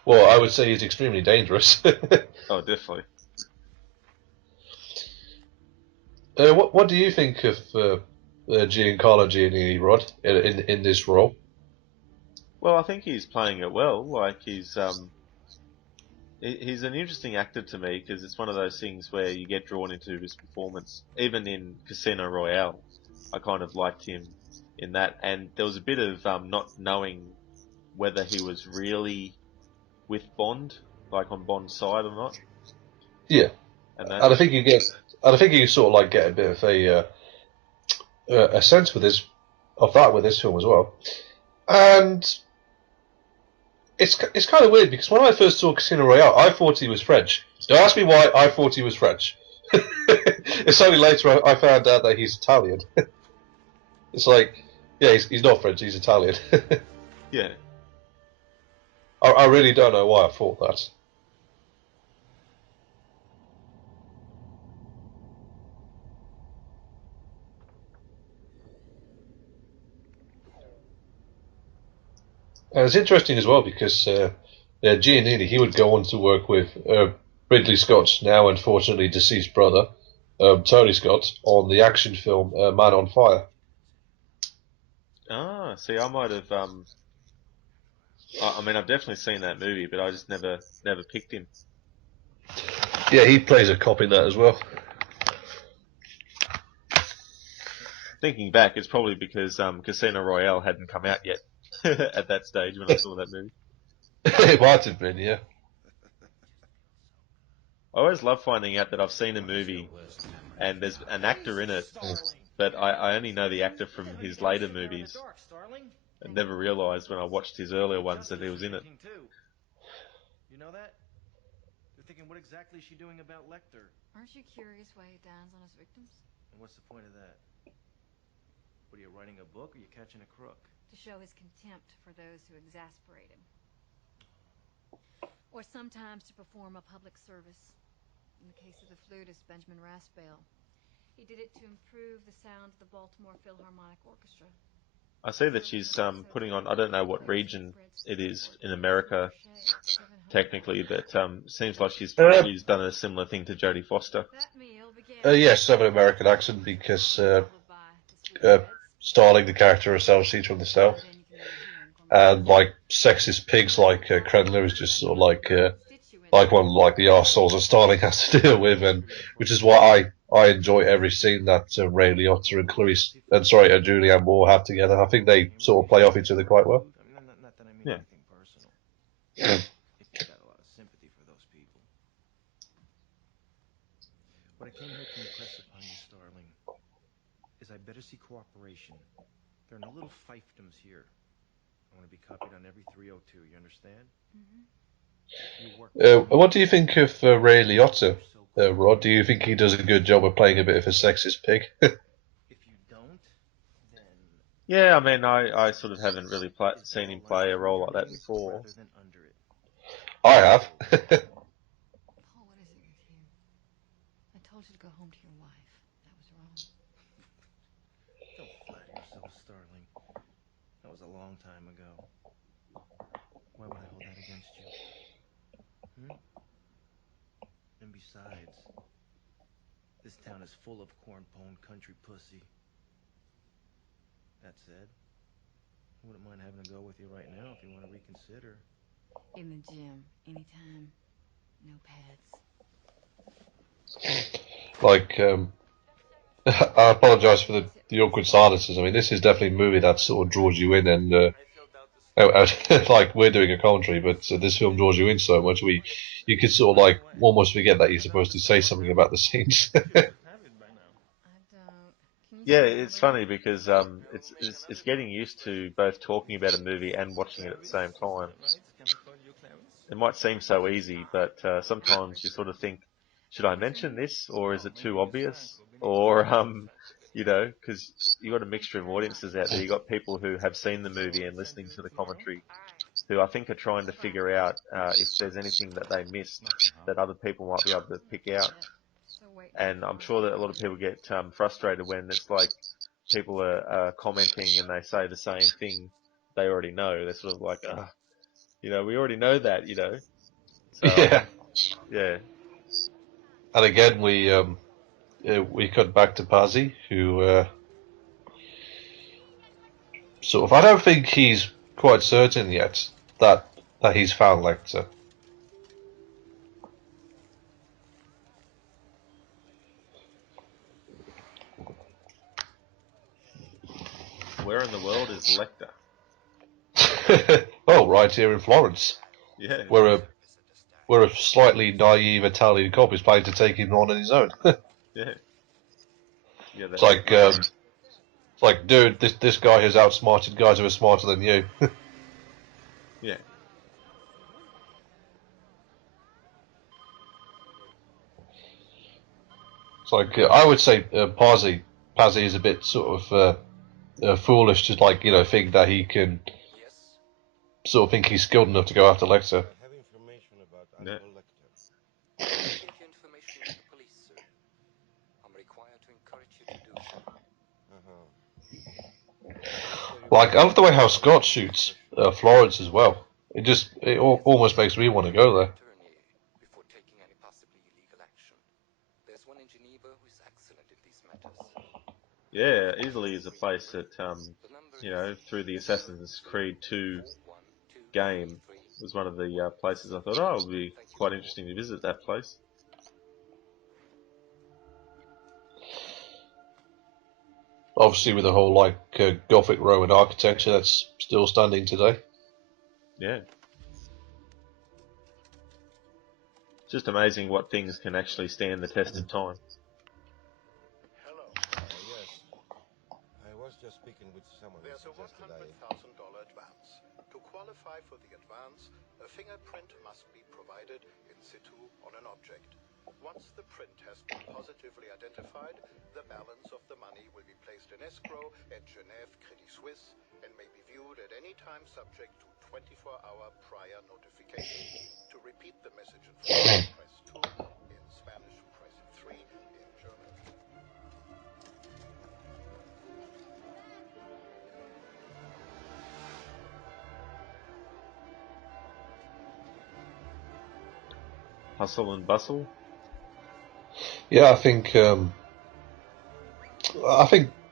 Well, I would say he's extremely dangerous. Oh, definitely. What do you think of Giancarlo Giannini, Rod, in this role? Well, I think he's playing it well. Like, he's an interesting actor to me because it's one of those things where you get drawn into his performance. Even in Casino Royale, I kind of liked him in that, and there was a bit of not knowing whether he was really with Bond, like on Bond's side or not. Yeah, and I think you sort of like get a bit of a sense with this film as well, and it's kind of weird because when I first saw Casino Royale, I thought he was French. Don't ask me why I thought he was French. It's only later I found out that he's Italian. It's like, yeah, he's not French, he's Italian. Yeah. I really don't know why I thought that. And it's interesting as well because Giannini, he would go on to work with Ridley Scott's now unfortunately deceased brother, Tony Scott, on the action film Man on Fire. Ah, see, I might have. I mean, I've definitely seen that movie, but I just never picked him. Yeah, he plays a cop in that as well. Thinking back, it's probably because Casino Royale hadn't come out yet at that stage when I saw that movie. It might have been, yeah. I always love finding out that I've seen a movie and there's an actor in it, but I only know the actor from his later movies. I never realised when I watched his earlier ones that he was in it. You know that? You're thinking, what exactly is she doing about Lecter? Aren't you curious why he downs on his victims? And what's the point of that? writing a book or you catching a crook? To show his contempt for those who exasperate him. Or sometimes to perform a public service. In the case of the flutist, Benjamin Raspail, he did it to improve the sound of the Baltimore Philharmonic Orchestra. I see that she's putting on, I don't know what region it is in America technically, but seems like she's done a similar thing to Jodie Foster. Yes, I have an American accent because Starling, the character herself, she's from the South. And like sexist pigs like Crenler is just sort of like one of like the arseholes that Starling has to deal with, and which is why I enjoy every scene that Ray Liotta and Julianne Moore have together. I think they sort of play off each other quite well. Not that I mean Yeah. anything personal. If you got a lot of sympathy for those people. What I came here to impress upon you, Starling, is I better see cooperation. There are no little fiefdoms here. I want to be copied on every 302, you understand? Mm-hmm. What do you think of Ray Liotta, Rod? Do you think he does a good job of playing a bit of a sexist pig? If you don't, then... Yeah, I mean, I sort of haven't really seen him play a role like that before. I have. Paul, what is it with you? I told you to go home to your wife. That was wrong. Don't flatter yourself, Starling. That was a long time ago. Why would I hold that against you? And besides, this town is full of corn-pwned country pussy. That said, I wouldn't mind having a go with you right now if you want to reconsider. In the gym, anytime. No pads. Like, I apologise for the awkward silences. I mean, this is definitely a movie that sort of draws you in, and like we're doing a commentary, but this film draws you in so much you could sort of like almost forget that you're supposed to say something about the scenes. I don't. Can you Yeah, see it's funny because it's getting used to both talking about a movie and watching it at the same time. It might seem so easy, but sometimes you sort of think, should I mention this, or is it too obvious? Or because you got a mixture of audiences out there. You got people who have seen the movie and listening to the commentary, who I think are trying to figure out if there's anything that they missed that other people might be able to pick out. And I'm sure that a lot of people get frustrated when it's like people are commenting and they say the same thing they already know. They're sort of like, we already know that, So Yeah. yeah. And again, we cut back to Pazzi, who sort of, I don't think he's quite certain yet that he's found Lecter. Where in the world is Lecter? Well, right here in Florence, Yeah. where a slightly naive Italian cop is planning to take him on his own. Yeah. Yeah. It's like, dude, this guy has outsmarted guys who are smarter than you. Yeah. It's like I would say Pazzi is a bit sort of foolish to think that he can sort of think he's skilled enough to go after Lecter. I have information about Yeah. Hannibal Lecter. I think your information with the police, sir. I'm required to encourage you to do so. Like, I love the way how Scott shoots Florence as well. It almost makes me want to go there. Before taking any possibly illegal action. There's one in Geneva who's excellent in these matters. Yeah. Easily is a place that through the Assassin's Creed 2 game was one of the places I thought, it would be quite interesting to visit that place. Obviously, with the whole Gothic Roman architecture that's still standing today. Yeah. Just amazing what things can actually stand the test of time. Hello. Yes. I was just speaking with someone who There's a suggested $100,000 advance. To qualify for the advance, a fingerprint must be provided in situ on an object. Once the print has been positively identified, the balance of the money will be placed in escrow at Genève Credit Suisse and may be viewed at any time subject to 24-hour prior notification. To repeat the message in French, press 2, in Spanish, press 3, in German. Hustle and bustle. Yeah, I think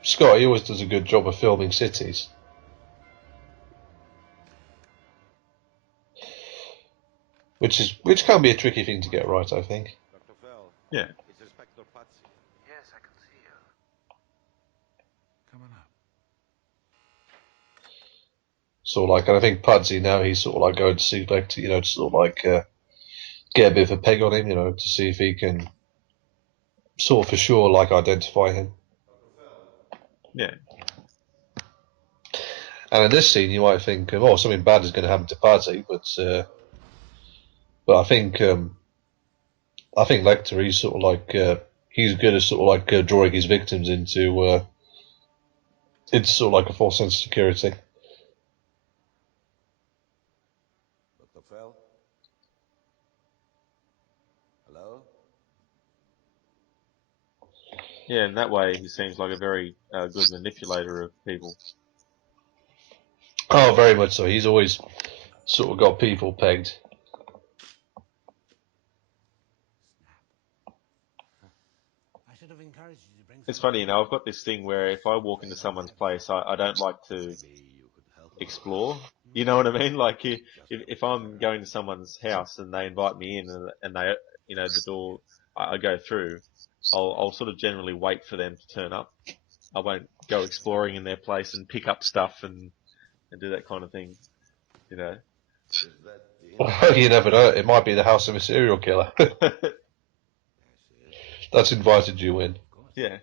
Scott, he always does a good job of filming cities. Which can be a tricky thing to get right, I think. Dr. Fell. Yeah. It's Inspector Pazzi. Yes, I can see you. Come on up. Sort of like, and I think Pudsey now he's sort of like going to see Lecter, to sort of like get a bit of a peg on him, to see if he can sort of for sure like identify him. Yeah. And in this scene, you might think, something bad is going to happen to Pudsey, but I think Lecter he's sort of like he's good at sort of like drawing his victims into sort of like a false sense of security. Dr. Fell? Hello? Yeah, in that way, he seems like a very good manipulator of people. Oh, very much so. He's always sort of got people pegged. I should have encouraged you to bring It's some funny, I've got this thing where if I walk into someone's place, I don't like to explore. You know what I mean? Like if I'm going to someone's house and they invite me in and they, the door, I go through, I'll sort of generally wait for them to turn up. I won't go exploring in their place and pick up stuff and do that kind of thing. Is that Well, you never know. It might be the house of a serial killer. That's invited you in. Yeah.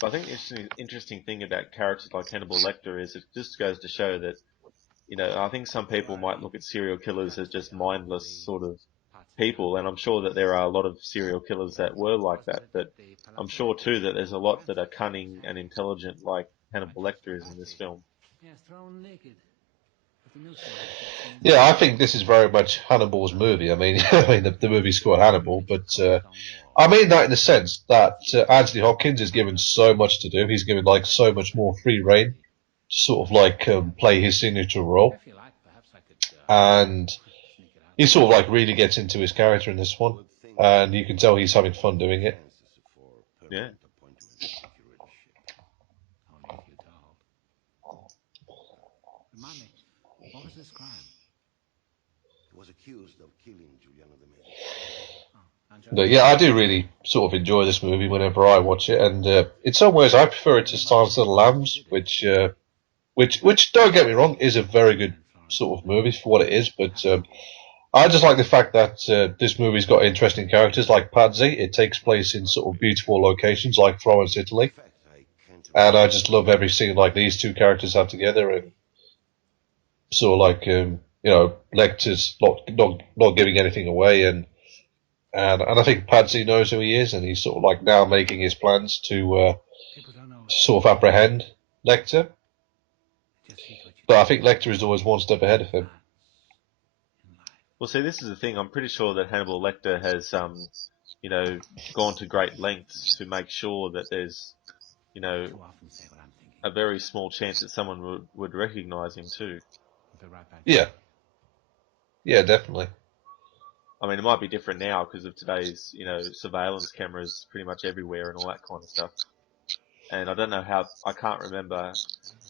But I think the interesting thing about characters like Hannibal Lecter is it just goes to show that, I think some people might look at serial killers as just mindless sort of people, and I'm sure that there are a lot of serial killers that were like that, but I'm sure too that there's a lot that are cunning and intelligent like Hannibal Lecter is in this film. Yes, thrown naked. With the noose around his neck and Yeah, I think this is very much Hannibal's movie. I mean, the movie's called Hannibal, but I mean that in the sense that Anthony Hopkins is given so much to do. He's given like so much more free reign to sort of like play his signature role, if you like, perhaps I could and sneak it out. he sort of like really gets into his character in this one, and you can tell he's having fun doing it. Yeah. Only if you told. Remind me, what was this crime? He was accused of killing Giuliano de Medici. But yeah, I do really sort of enjoy this movie whenever I watch it, and in some ways I prefer it to Silence of the Lambs, which don't get me wrong, is a very good sort of movie for what it is, but I just like the fact that this movie's got interesting characters like Pazzi. It takes place in sort of beautiful locations like Florence, Italy, and I just love every scene like these two characters have together, and sort of like Lecter's not giving anything away, and I think Pazzi knows who he is, and he's sort of like now making his plans to sort of apprehend Lecter. But I think Lecter is always one step ahead of him. Well, see, this is the thing. I'm pretty sure that Hannibal Lecter has, gone to great lengths to make sure that there's, a very small chance that someone would recognize him too. Yeah. Yeah, definitely. I mean, it might be different now because of today's, surveillance cameras pretty much everywhere and all that kind of stuff. And I don't know I can't remember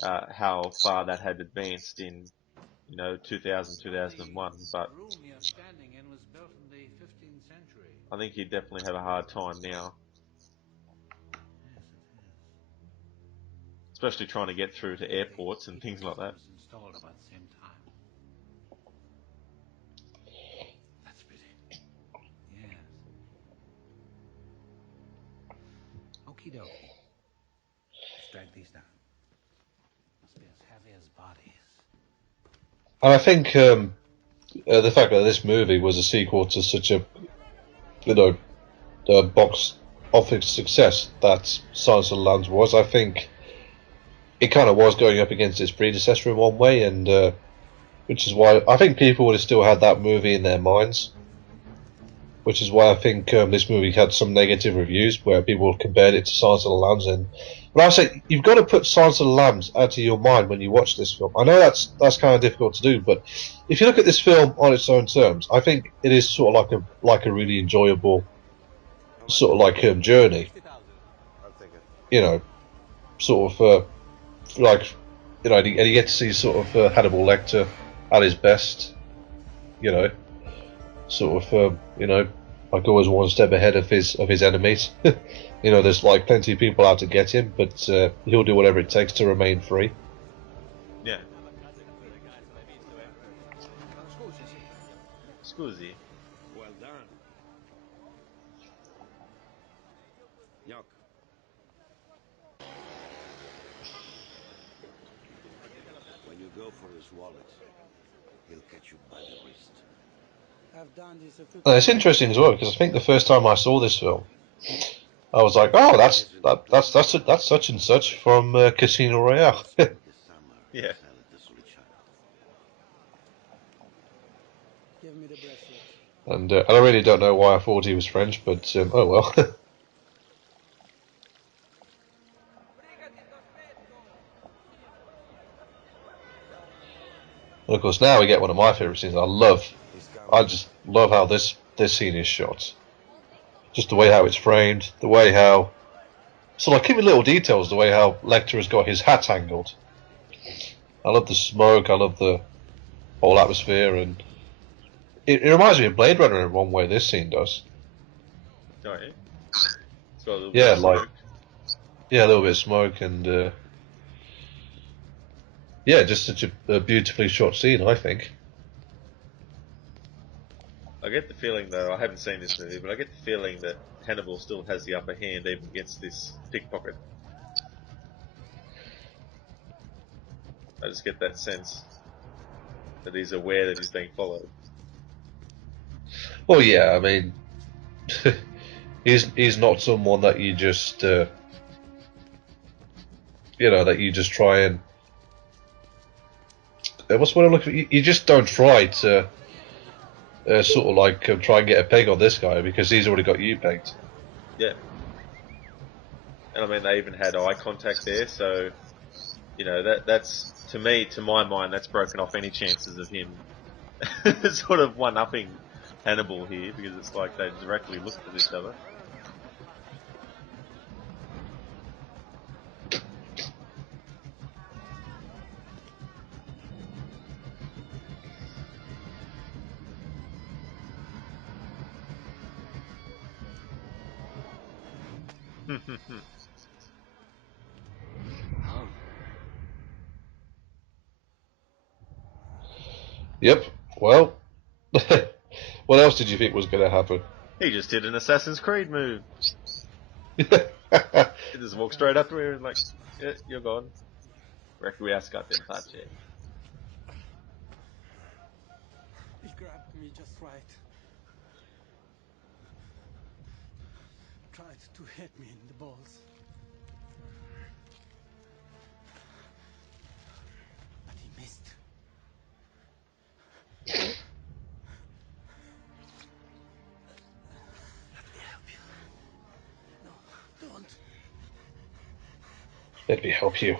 how far that had advanced in, 2000, 2001, but The room you're standing in was built in the 15th century. I think you'd definitely have a hard time now. Yes, it is. Especially trying to get through to airports and things like that. Was installed about the same time. That's pretty. Yes. Okie dokie. Let's drag these down. Must be as heavy as bodies. And I think the fact that this movie was a sequel to such a, you know, box office success that Silence of the Lambs was, I think it kind of was going up against its predecessor in one way, and which is why I think people would have still had that movie in their minds. Which is why I think this movie had some negative reviews where people compared it to Silence of the Lambs. But I say you've got to put Silence of the Lambs out of your mind when you watch this film. I know that's kind of difficult to do, but if you look at this film on its own terms, I think it is sort of like a really enjoyable sort of like journey. You know, sort of like and you get to see sort of Hannibal Lecter at his best. You know, sort of like always one step ahead of his enemies. There's like plenty of people out to get him, but he'll do whatever it takes to remain free. Yeah. Scusi. Scusi. Well done. Knock. When you go for his wallet, he'll catch you by the wrist. And it's interesting as well because I think the first time I saw this film, I was like, "Oh, that's such and such from Casino Royale." Yeah. And I really don't know why I thought he was French, but oh well. And of course, now we get one of my favourite scenes. I just love how this scene is shot. Just the way how it's framed, the way how, so like even little details, the way how Lecter has got his hat angled. I love the smoke. I love the whole atmosphere, and it reminds me of Blade Runner in one way. This scene does. Oh, yeah. It's got a little Yeah, bit of like smoke. yeah, a little bit of smoke, and yeah, just such a beautifully shot scene, I think. I get the feeling, though, I haven't seen this movie, but I get the feeling that Hannibal still has the upper hand even against this pickpocket. I just get that sense that he's aware that he's being followed. Well, yeah, I mean, he's not someone that you just that you just try and what's what I'm looking for? You just don't try to sort of like try and get a peg on this guy because he's already got you pegged. Yeah. And I mean, they even had eye contact there, so, that's, to me, to my mind, that's broken off any chances of him sort of one-upping Hannibal here, because it's like they directly looked at each other. Yep. Well, what else did you think was going to happen? He just did an Assassin's Creed move. He just walked straight up to her and like, yeah, you're gone. Requiescat in pace. He grabbed me just right. Tried to hit me in the balls. But he missed. Let me help you. No, don't. Let me help you.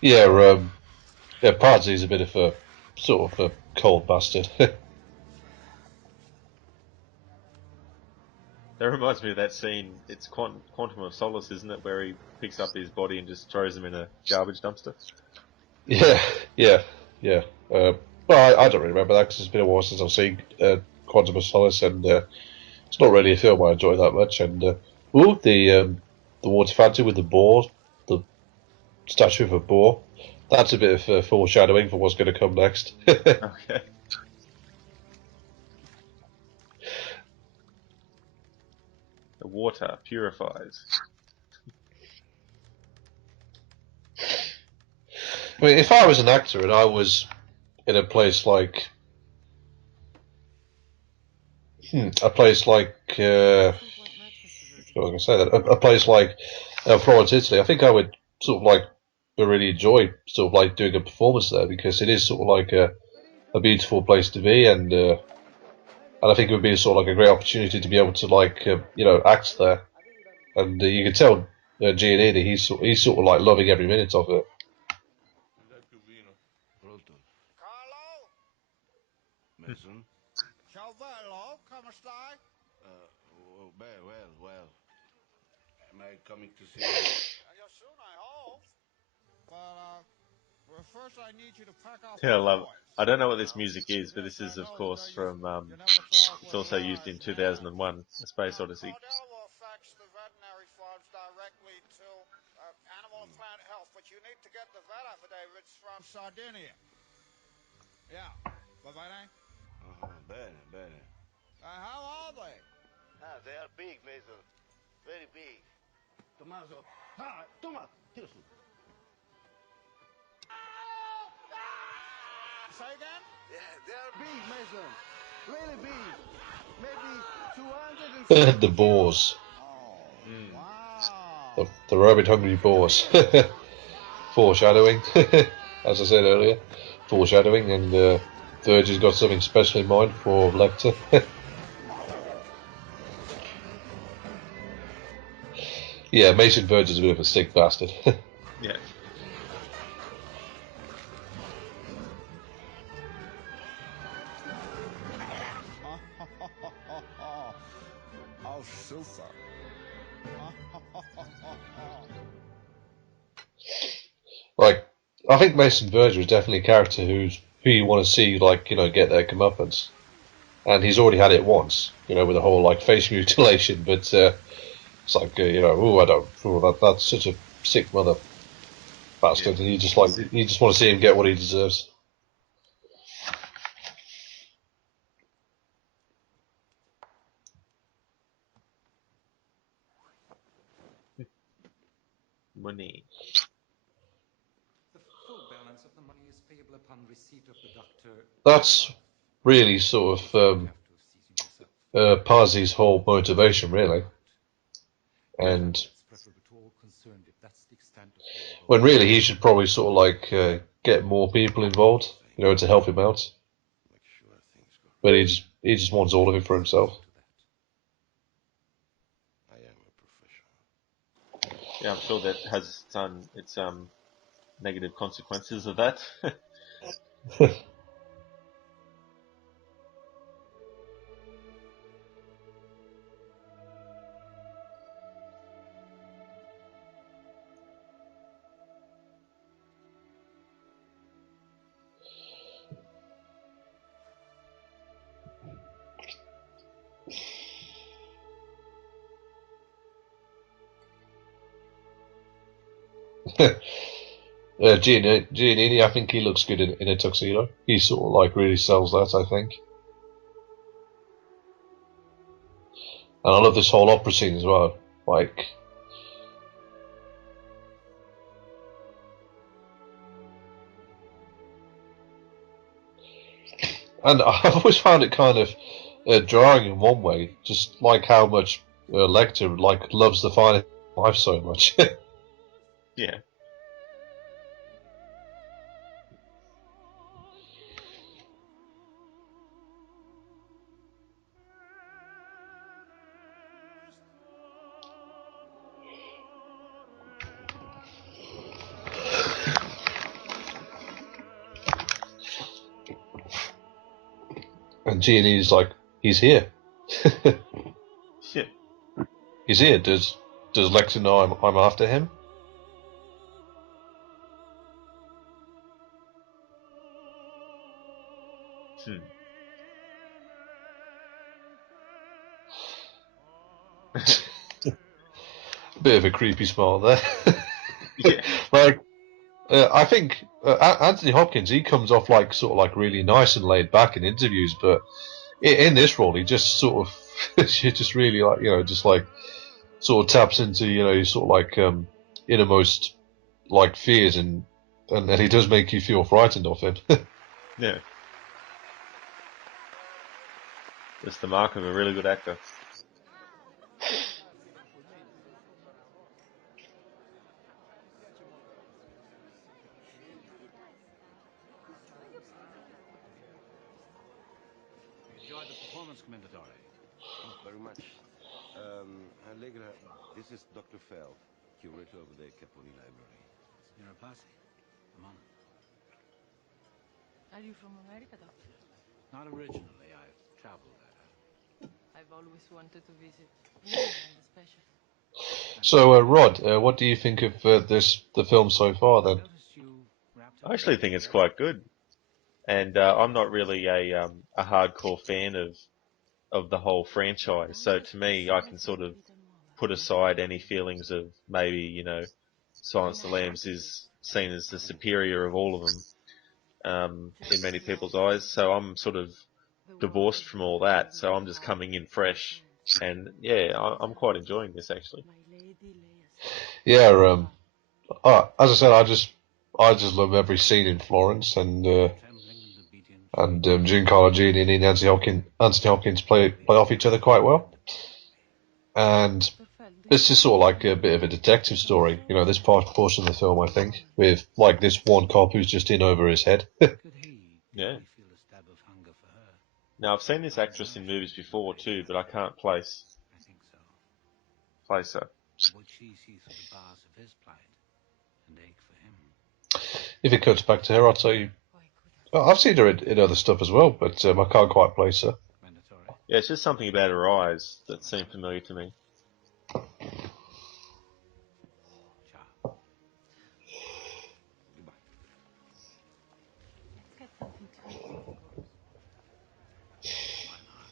Yeah, Pardsy's a bit of a sort of a cold bastard. That reminds me of that scene. It's Quantum of Solace, isn't it? Where he picks up his body and just throws him in a garbage dumpster. Yeah. Well, I don't really remember that because it's been a while since I've seen Quantum of Solace, and it's not really a film I enjoy that much. And the water fountain with the boar, the statue of a boar. That's a bit of foreshadowing for what's going to come next. Okay. The water purifies. I mean, if I was an actor and I was in a place like a place like I say that a place like Florence, Italy. I think I would sort of like really enjoy sort of like doing a performance there because it is sort of like a beautiful place to be, and I think it would be sort of like a great opportunity to be able to like act there, and you can tell Giannini he's sort of like loving every minute of it. Mason? Ciao bello, come stai? Well. Am I coming to see you? You're soon, I hope. But, well, first I need you to pack off Yeah, I my love. voice. I don't know what this music is, but this is, of know course, from. you never thought It's was also used right. in 2001, A Space Odyssey. Cordell will fax the veterinary forms directly to Animal and Plant Health, but you need to get the vet affidavits from Sardinia. Yeah. Va bene? Bene. How are they? They are big, Mason. Very big. Tommaso. Toma! Tira su. Say again? Yeah, they are big, Mason. Really big. Maybe 250 The boars, Mm. Wow. the rabbit-hungry boars. Foreshadowing, as I said earlier, foreshadowing, and Verge has got something special in mind for Lecter. Yeah, Mason Verge is a bit of a sick bastard. Yeah. Oh, super. Like, I think Mason Verge was definitely a character who you want to see, like, get their comeuppance. And he's already had it once, with the whole, like, face mutilation, but it's like, I don't, that's such a sick mother bastard, Yeah. and you just want to see him get what he deserves. Money. The full balance of the money is payable upon receipt of the doctor. That's really sort of Parzy's whole motivation, really. And when really he should probably sort of like get more people involved, to help him out. But he just wants all of it for himself. I am a professional. Yeah, I'm sure that has its negative consequences of that. Giannini, I think he looks good in a tuxedo. He sort of like really sells that, I think. And I love this whole opera scene as well. Like, and I've always found it kind of jarring in one way, just like how much Lecter like loves the fine life so much. Yeah. And Giannini's like, he's here. Yeah. He's here. Does Lecter know I'm after him? Bit of a creepy smile there. Yeah. Like, I think Anthony Hopkins, he comes off like sort of like really nice and laid back in interviews, but in this role, he just sort of, she just really like, just like sort of taps into, his sort of like innermost like fears, and he does make you feel frightened of him. Yeah. It's the mark of a really good actor. Enjoyed the performance, Commendatore. Oh, very much. Allegra, this is Dr. Fell, curator of the Caponi Library. Signora Pazzi, a moment. Are you from America, Doctor? Not originally. I've traveled better. I've always wanted to visit England, especially. So, Rod, what do you think of the film so far, then? Noticed you wrapped I up actually think it's quite good, and I'm not really a hardcore fan of the whole franchise. So to me, I can sort of put aside any feelings of maybe, you know, Silence of the Lambs is seen as the superior of all of them in many people's eyes. So I'm sort of divorced from all that. So I'm just coming in fresh, and yeah, I'm quite enjoying this actually. Yeah, as I said, I just love every scene in Florence, and Giancarlo Giannini and Anthony Hopkins play off each other quite well. And this is sort of like a bit of a detective story, you know, this portion of the film, I think, with like this one cop who's just in over his head. Yeah. Now I've seen this actress in movies before too, but I can't place her. Would she see through the bars of his plight and ache for him? If it cuts back to her, I'll tell you. Well, I've seen her in other stuff as well, but I can't quite place her. Yeah, it's just something about her eyes that seem familiar to me. Let's get something to eat, of course. Why not?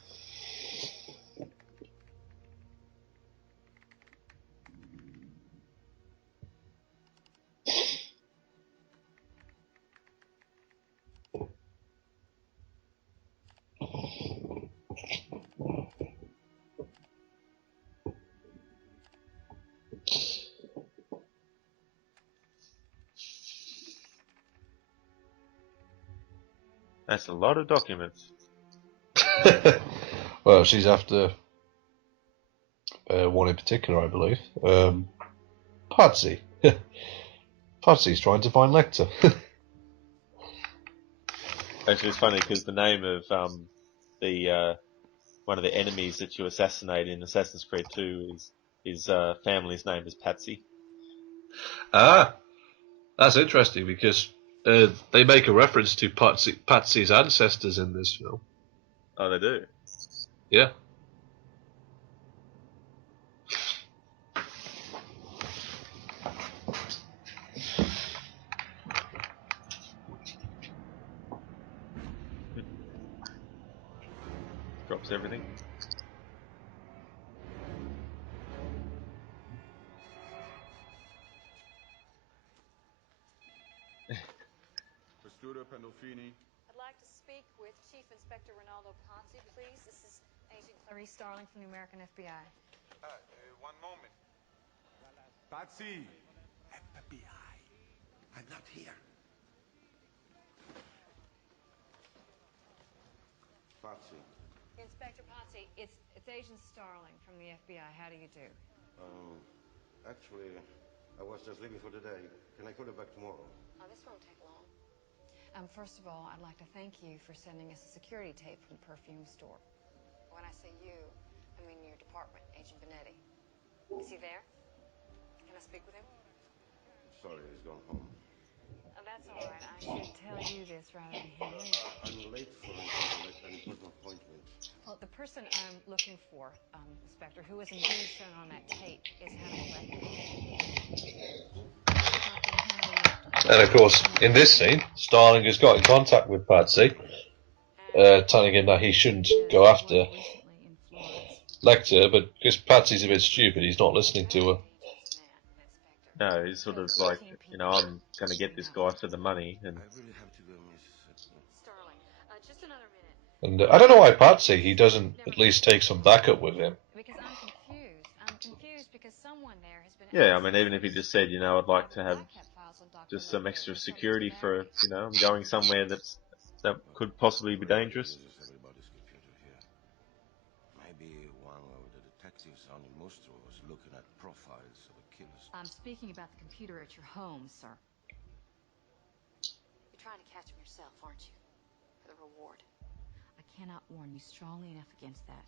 That's a lot of documents. Well, she's after one in particular, I believe. Patsy. Patsy's trying to find Lecter. Actually, it's funny because the name of the one of the enemies that you assassinate in Assassin's Creed 2 is his family's name is Patsy. Ah, that's interesting because they make a reference to Patsy's ancestors in this film. Oh, they do? Yeah. Drops everything. Questura Pandolfini. I'd like to speak with Chief Inspector Ronaldo Ponzi, please. This is Agent Clarice Starling from the American FBI. One moment. Patsy! FBI. I'm not here. Patsy. Inspector Ponzi, it's Agent Starling from the FBI. How do you do? Actually, I was just leaving for the day. Can I call you back tomorrow? Oh, this won't take long. First of all, I'd like to thank you for sending us a security tape from the perfume store. When I say you, I mean your department, Agent Benetti. Is he there? Can I speak with him? I'm sorry, he's gone home. Oh, that's all right. I should tell you this rather than him later. I'm late for an important appointment. Well, the person I'm looking for, Inspector, who is indeed shown on that tape, is Hannibal Lecter. Dr. Hannibal Lecter. And of course, in this scene, Starling has got in contact with Patsy, telling him that he shouldn't go after Lecter, but because Patsy's a bit stupid, he's not listening to her. No, he's sort of like, you know, I'm going to get this guy for the money. And I really have to go, Mrs. Starling, just another minute. And I don't know why Patsy, he doesn't at least take some backup with him. Because I'm confused. I'm confused because someone there has been... yeah, I mean, even if he just said, you know, I'd like to have just some extra security for, you know, I'm going somewhere that could possibly be dangerous. This is everybody's computer here. ridiculous. I'm speaking about the computer at your home, sir. You're trying to catch him yourself, aren't you? For the reward. I cannot warn you strongly enough against that.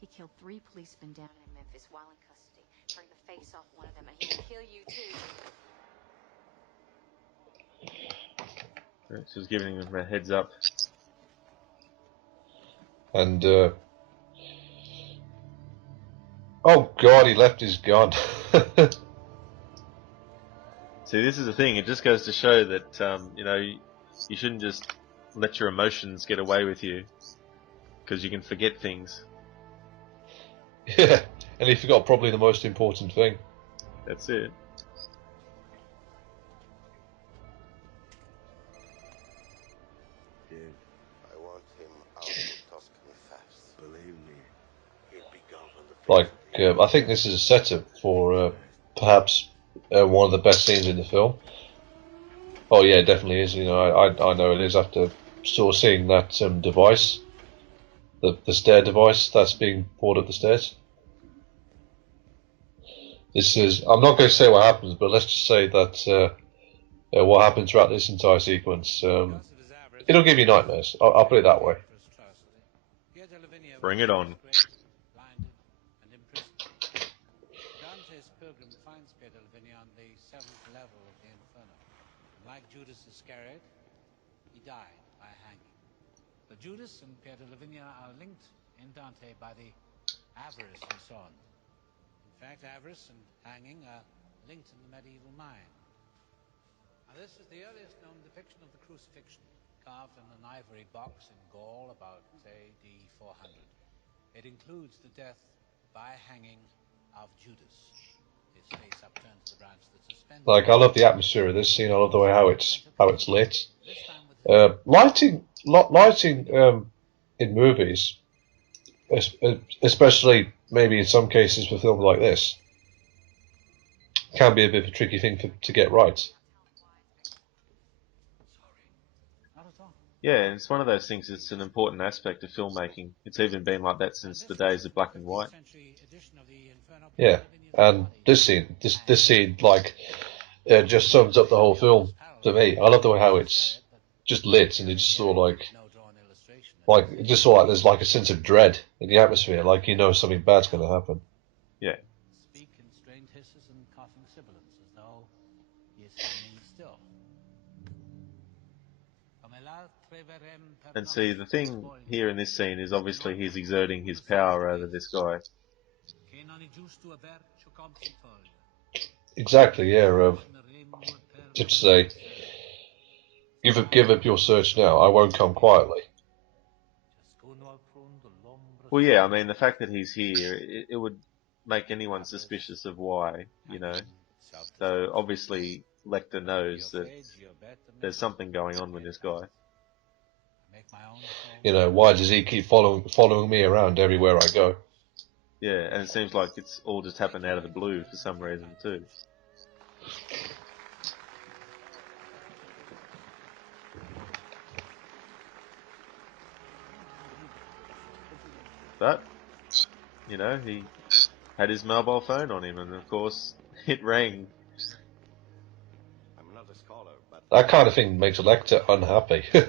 He killed 3 policemen down in Memphis while in custody. Turned the face off one of them, and he will kill you too. She's giving him a heads up. And oh god, he left his gun. See, this is the thing. It just goes to show that you know, you shouldn't just let your emotions get away with you, because you can forget things. Yeah, and he forgot probably the most important thing. That's it. Dave, I want him out of Tuscany fast. Believe me, he'll be gone from the Like, I think this is a setup for perhaps one of the best scenes in the film. Oh yeah, it definitely is. You know, I know it is after sort of seeing that device, the stair device that's being poured up the stairs. This is. I'm not going to say what happens, but let's just say that what happens throughout this entire sequence. It'll give you nightmares. I'll put it that way. Bring it on. Blinded and imprisoned. Dante's pilgrim finds Pier Lavinia on the 7th level of the Inferno. And like Judas Iscariot, he died by hanging. But Judas and Pier Lavinia are linked in Dante by the avarice he saw in them. In fact, avarice and hanging are linked in the medieval mind. Now, this is the earliest known depiction of the crucifixion, carved in an ivory box in Gaul about AD 400. It includes the death by hanging of Judas, his face upturned to the branch that suspended. Like, I love the atmosphere of this scene. I love the way how it's lit. Lighting in movies, especially maybe in some cases for films like this, can be a bit of a tricky thing to get right. Yeah, and it's one of those things. It's an important aspect of filmmaking. It's even been like that since the days of black and white. Yeah, and this scene, like, just sums up the whole film to me. I love the way how it's just lit, and it's just sort of like it just sort of like there's like a sense of dread in the atmosphere, like you know something bad's going to happen. Yeah. Speak in strained hisses and coughing sibilants, as though he is standing still. And see, the thing here in this scene is obviously he's exerting his power over this guy. Exactly, yeah. To say, give up your search now. I won't come quietly. Well, yeah, I mean, the fact that he's here, it would make anyone suspicious of why, you know. So obviously, Lecter knows that there's something going on with this guy. You know, why does he keep following me around everywhere I go? Yeah, and it seems like it's all just happened out of the blue for some reason too. But, you know, he had his mobile phone on him, and of course, it rang. I'm not a scholar, but That kind of thing makes a Lecter unhappy. Yeah.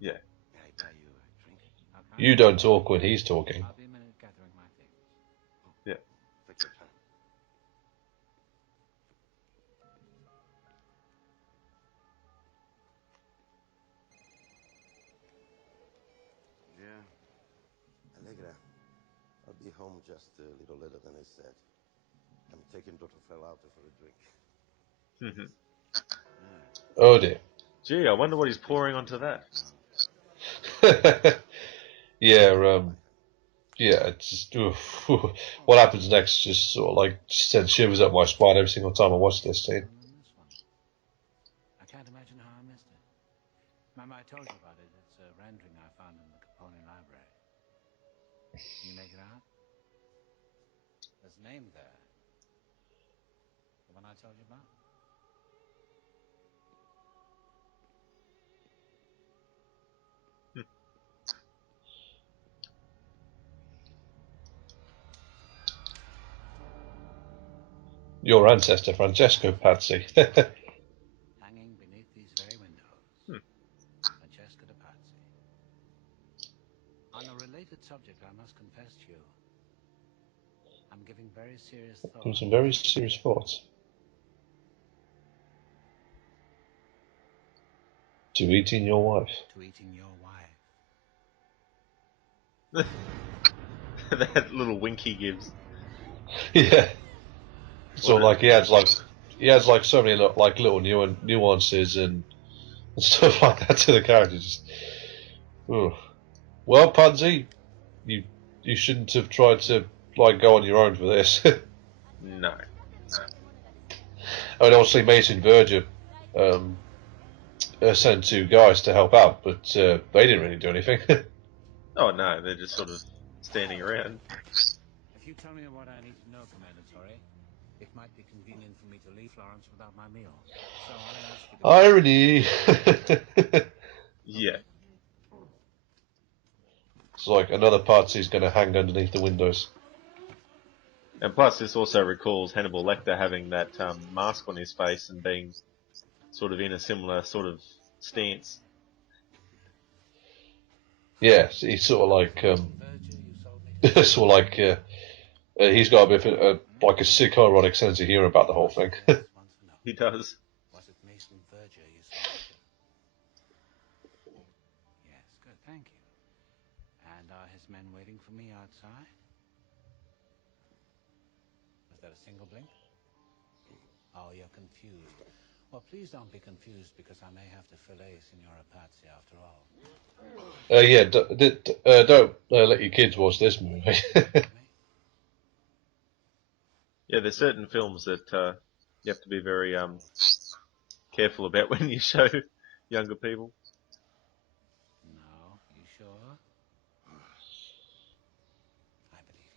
May I buy you a drink? You don't talk when he's talking. I'll be a minute gathering my things. Yeah. Take your time. Yeah. Allegra, I'll be home just a little later than I said. I'm taking Dr. Fell out for a drink. Oh dear. Gee, I wonder what he's pouring onto that. Yeah, yeah. It's just, what happens next just sort of like sends shivers up my spine every single time I watch this scene. I can't imagine how I missed it. Remember I told you about it. It's a rendering I found in the Capone library. Can you make it out? There's a name there. The one I told you about? your ancestor, Francesco Pazzi. Hanging beneath these very windows. Francesco de Pazzi. On a related subject, I must confess to you, I'm giving very serious thought. Some very serious thoughts. To eating your wife. To eating your wife. That little wink he gives. Yeah. So like he has like so many like little nuances and stuff like that to the characters. Just, well, Pudsey, you shouldn't have tried to like go on your own for this. No. I mean, obviously Mason Verger sent 2 guys to help out, but they didn't really do anything. Oh no, they're just sort of standing around. If you tell me what I need to know, Commander Torre, it might be convenient for me to leave Florence without my meal. So I ask you to... Irony. Yeah. It's like another Pazzi's going to hang underneath the windows. And plus, this also recalls Hannibal Lecter having that mask on his face and being sort of in a similar sort of stance. Yeah, he's sort of like, sort of like, he's got a bit of like a sick, ironic sense of humour about the whole thing. He does. Was it Mason Verger you saw me to? Yes, good, thank you. And are his men waiting for me outside? Was that a single blink? Oh, you're confused. Well, please don't be confused, because I may have to fillet Signora Pazzi after all. Yeah, don't let your kids watch this movie. Yeah, there's certain films that you have to be very careful about when you show younger people. No, you sure? I believe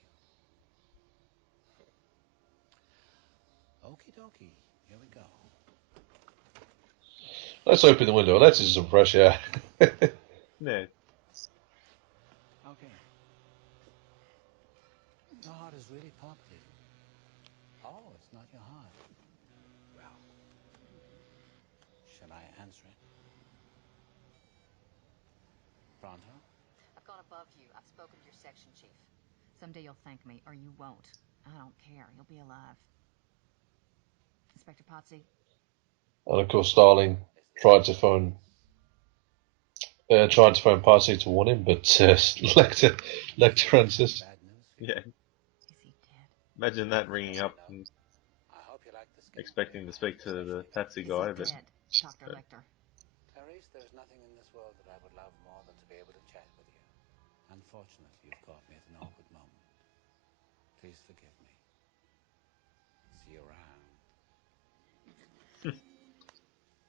you. Okie dokie, here we go. Let's open the window. Let's see some fresh air. Yeah. Okay. Your heart is really palpitating. Oh, it's not your heart. Well, shall I answer it? Pronto? I've gone above you. I've spoken to your section chief. Someday you'll thank me, or you won't. I don't care. You'll be alive. Inspector Pazzi? And of course, Starling tried to phone Pazzi to warn him, but Lecter answers. Yeah. Imagine that ringing up and expecting to speak to the Patsy guy, but... Dr. Lecter. Clarice, there's nothing in this world that I would love more than to be able to chat with you. Unfortunately, you've caught me at an awkward moment. Please forgive me. See you around.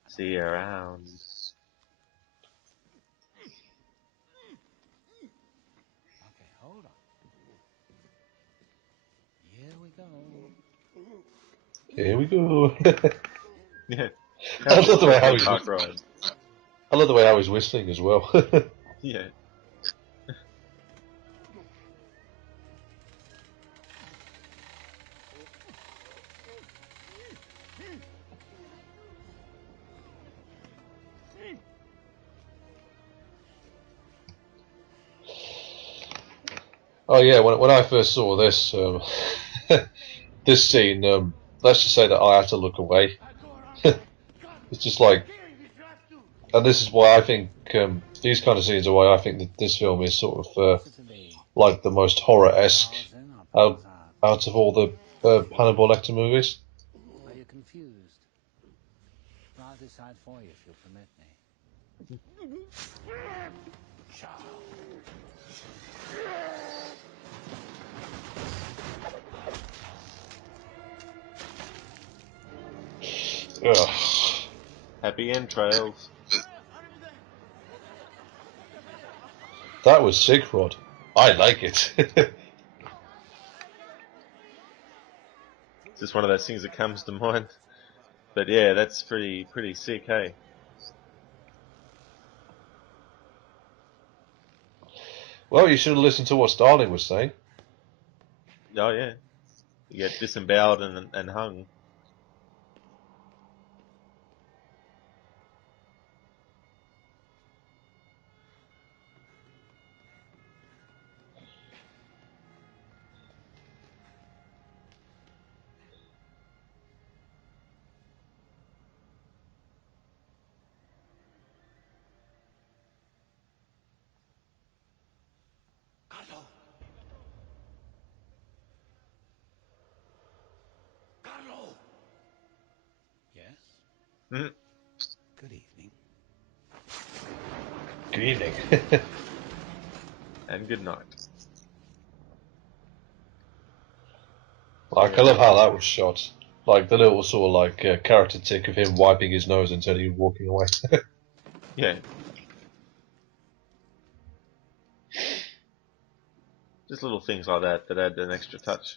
See you around. Okay, hold on. Here we go. Here we go. Yeah. I love the way how he's I love the way how he's whistling as well. Yeah. Oh yeah, when I first saw this this scene, let's just say that I had to look away. It's just like, and this is why I think these kind of scenes are why I think that this film is sort of like the most horror-esque out of all the Hannibal Lecter movies. Are you confused? I'll decide for you if you'll permit me. Ugh. Happy entrails. That was sick, Rod. I like it. It's just one of those things that comes to mind. But yeah, that's pretty sick, hey? Well, you should have listened to what Starling was saying. Oh yeah. You get disemboweled and hung. Carlo! Carlo! Yes? Mhm. Good evening. Good evening. And good night. Like, I love how that was shot. Like the little sort of like character tick of him wiping his nose and turning and walking away. Yeah. Just little things like that add an extra touch.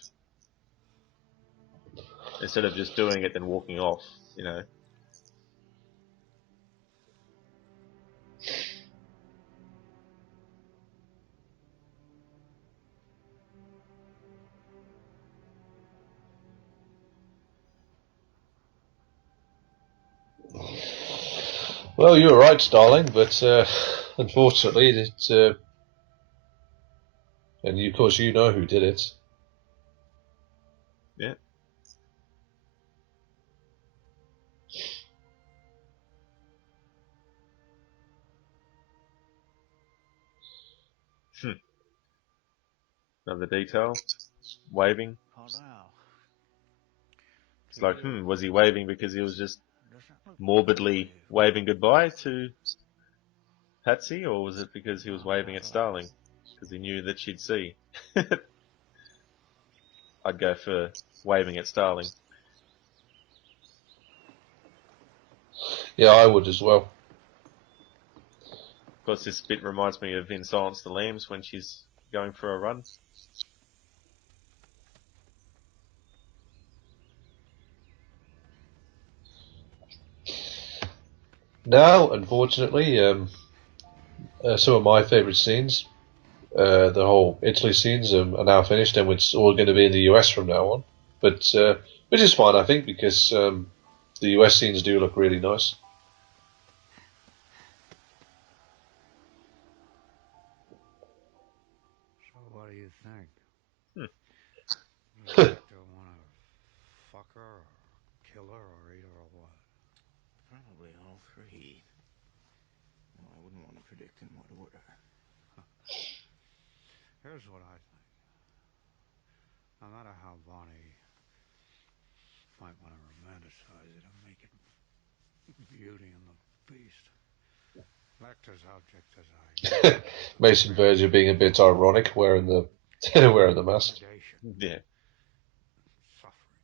Instead of just doing it then walking off, you know. Well, you were right, Starling, but unfortunately, and of course you know who did it. Yeah. Another detail. Waving. It's like, was he waving because he was just morbidly waving goodbye to Patsy, or was it because he was waving at Starling? Because he knew that she'd see. I'd go for waving at Starling. Yeah, I would as well. Of course, this bit reminds me of in Silence of the Lambs when she's going for a run. Now, unfortunately, some of my favourite scenes, the whole Italy scenes, are now finished, and it's all going to be in the US from now on. But which is fine, I think, because the US scenes do look really nice. So what do you think? Hmm. Does Lecter want to fuck her, or kill her, or eat her, or what? Probably all three. No, I wouldn't want to predict in what order. Here's what I think. No matter how Bonnie might want to romanticize it and make it Beauty and the Beast, Lecter's object, as I Mason Verger being a bit ironic wearing the wearing the mask. Yeah. Suffering.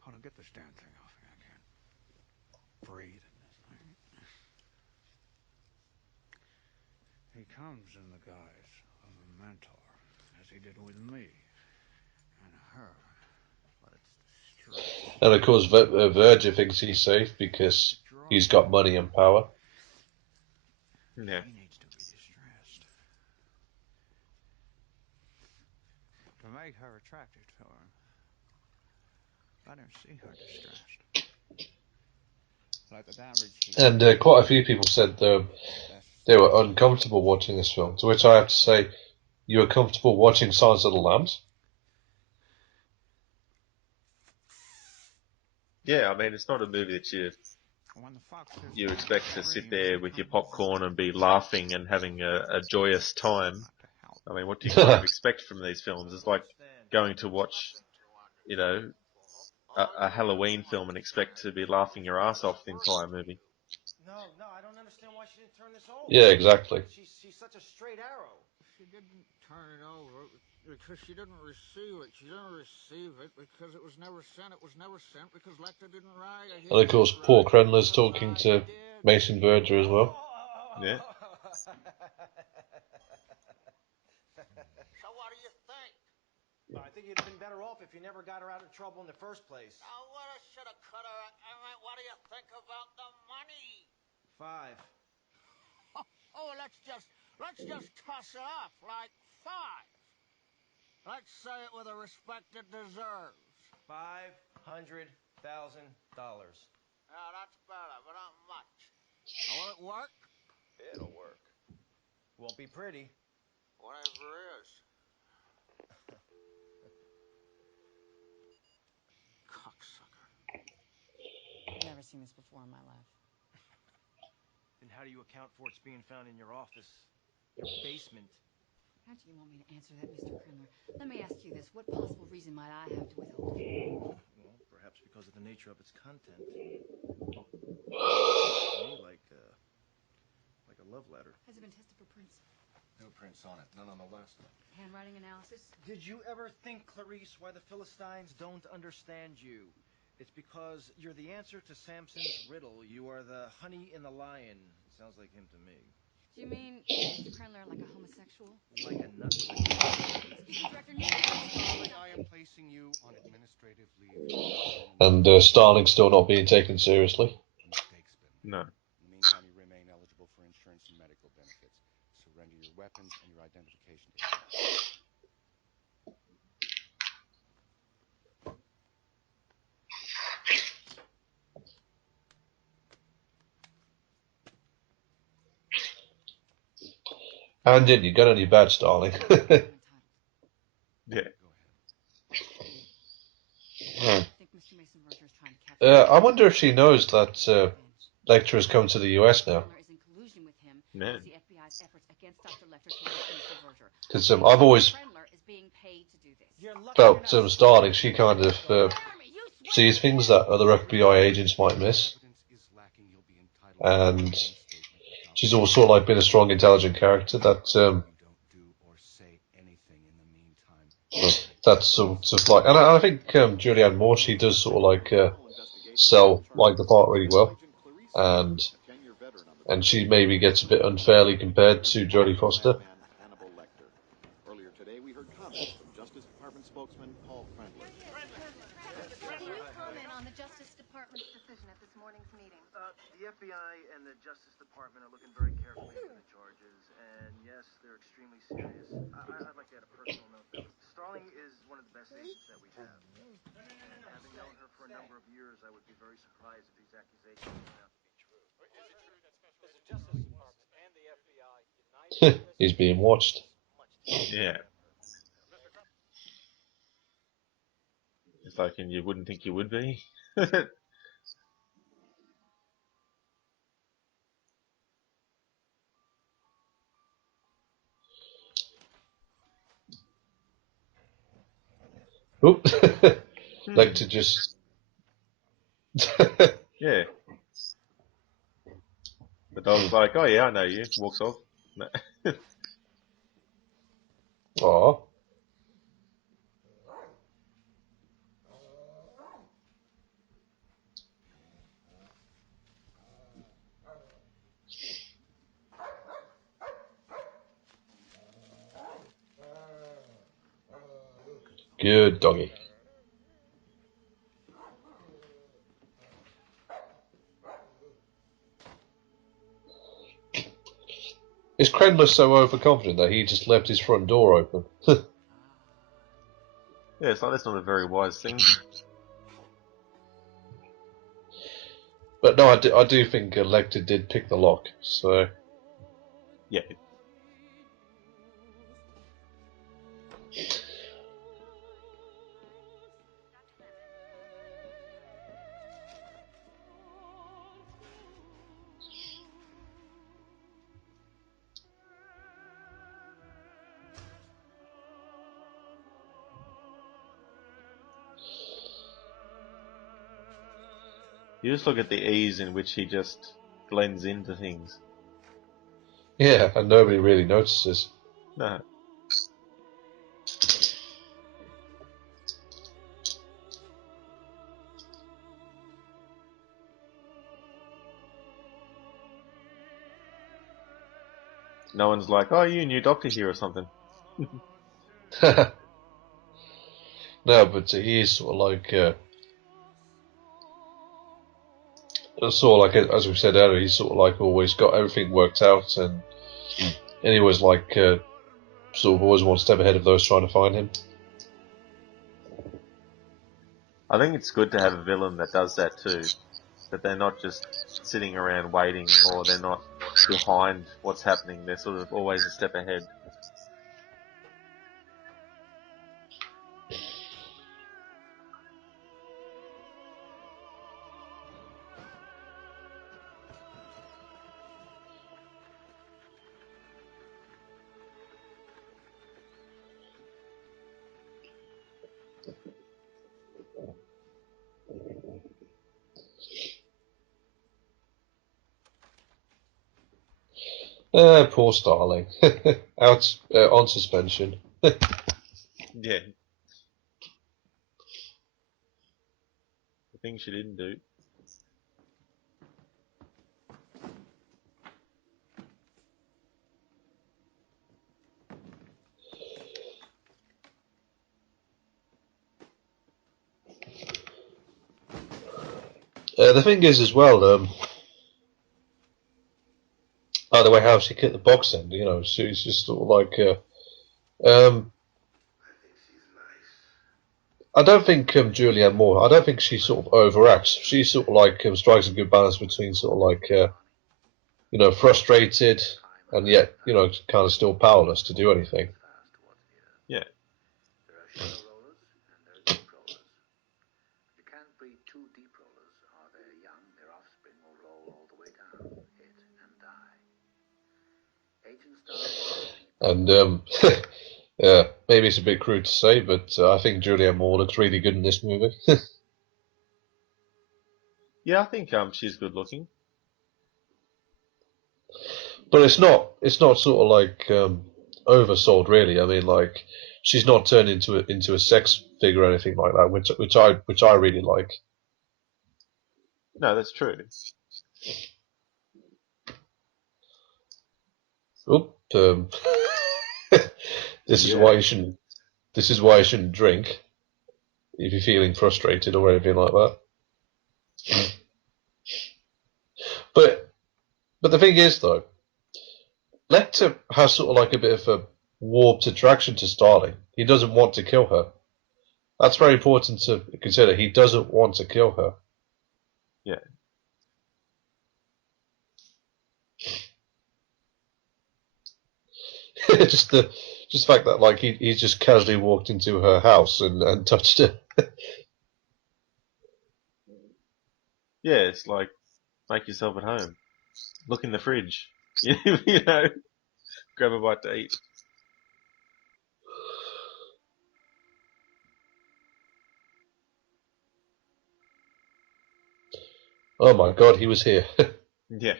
Hold on, get this damn thing off me. I can't breathe in this thing. He comes in the guise of a mentor, as he did with me and her. But it's the stress. And of course, Verger thinks he's safe because he's got money and power. Yeah. She needs to be distressed to make her attracted to him. Let her see her distressed. Like the damage he And quite a few people said they were uncomfortable watching this film. To which I have to say, you were comfortable watching Silence of the Lambs? Yeah, I mean, it's not a movie that you expect to sit there with your popcorn and be laughing and having a joyous time. I mean, what do you kind of expect from these films? It's like going to watch, you know, a Halloween film and expect to be laughing your ass off the entire movie. No, I don't understand why she didn't turn this over. Yeah, exactly. She's such a straight arrow. She didn't turn it over because she didn't receive it. She didn't receive it because it was never sent. It was never sent because Lecter didn't write. And of course, Paul Crenler's talking to Mason Verger as well. Yeah. So what do you think? I think you'd have been better off if you never got her out of trouble in the first place. Oh, what I should have cut her. I mean, what do you think about the money? 5. Oh, let's just toss it off like 5. Let's say it with the respect it deserves. $500,000. Yeah, that's better, but not much. Now, will it work? It'll work. Won't be pretty. Whatever is. Cocksucker. Never seen this before in my life. Then how do you account for its being found in your office? Your basement? How do you want me to answer that, Mr. Krendler? Let me ask you this. What possible reason might I have to withhold from you? Well, perhaps because of the nature of its content. To me, like a love letter. Has it been tested for prints? No prints on it. None on the last one. Handwriting analysis? Did you ever think, Clarice, why the Philistines don't understand you? It's because you're the answer to Samson's riddle. You are the honey in the lion. Sounds like him to me. Do you mean, Mr. Krendler, like a homosexual? Like a nut with a gun. Excuse me, Director, Newton. Starling, I am placing you on administrative leave. And Starling's still not being taken seriously. No. In the meantime, you remain eligible for insurance and medical benefits. Surrender your weapons and your identification agent. And didn't you got any bad, Starling? Yeah. I think Mr. Mason Roger is trying to catch I wonder if she knows that Lecter has come to the US now. is in collusion with him Man. the FBI's efforts against Dr. Lecter to arrest Mr. Verger. Because I've always Krendler is being paid to do this. felt Starling, she kind of sees things that other FBI agents might miss. And she's always sort of like been a strong, intelligent character that that's sort of like, and I think Julianne Moore, she does sort of like sell like the part really well, and she maybe gets a bit unfairly compared to Jodie Foster. Hannibal Lecter. Earlier today, we heard comments from Justice Department spokesman Paul Friendly. Can you comment on the Justice Department's decision at this morning's meeting? The FBI and the Justice Department are looking very carefully into the charges, and yes, they're extremely serious. I'd like to add a personal note, though. Starling is one of the best agents that we have, and having known her for a number of years, I would be very surprised if these accusations turn out to be true. Is it Justice Department and the FBI united? He's being watched. Yeah. It's like, and you wouldn't think you would be. Oop. Lecter just... Yeah. The dog's like, oh yeah, I know you. Walks off. No. Aw. Good doggy. Is Krendler so overconfident that he just left his front door open? Yeah, it's like that's not a very wise thing. But no, I do think Lecter did pick the lock, so... Yeah. You just look at the ease in which he just blends into things. Yeah, and nobody really notices. No. No one's like, oh, you new doctor here or something. No, but he is sort of like... sort of like, as we said earlier, he's sort of like always got everything worked out, and he was like sort of always one step ahead of those trying to find him. I think it's good to have a villain that does that too. That they're not just sitting around waiting, or they're not behind what's happening. They're sort of always a step ahead. Poor Starling. Out on suspension. Yeah. The thing she didn't do. The thing is as well, the way how she kicked the box end, you know, she's just sort of like, I don't think Julianne Moore, I don't think she sort of overacts. She sort of like strikes a good balance between sort of like, you know, frustrated and yet, you know, kind of still powerless to do anything. Yeah. There are shallow rollers and there are deep rollers. You can't breed two deep rollers, or they're young, their offspring will roll all the way down, hit and die. Agent Starling. And yeah, maybe it's a bit crude to say, but I think Julianne Moore looks really good in this movie. Yeah, I think she's good looking. But it's not sort of like oversold really. I mean, like she's not turned into a sex figure or anything like that, which I really like. No, that's true. Oop, this is Yeah. why you shouldn't. This is why you shouldn't drink if you're feeling frustrated or anything like that. But the thing is though, Lecter has sort of like a bit of a warped attraction to Starling. He doesn't want to kill her. That's very important to consider. He doesn't want to kill her. Yeah. just the fact that like he just casually walked into her house and touched her. Yeah, it's like, make yourself at home. Look in the fridge. You know, grab a bite to eat. Oh my god, he was here. Yeah.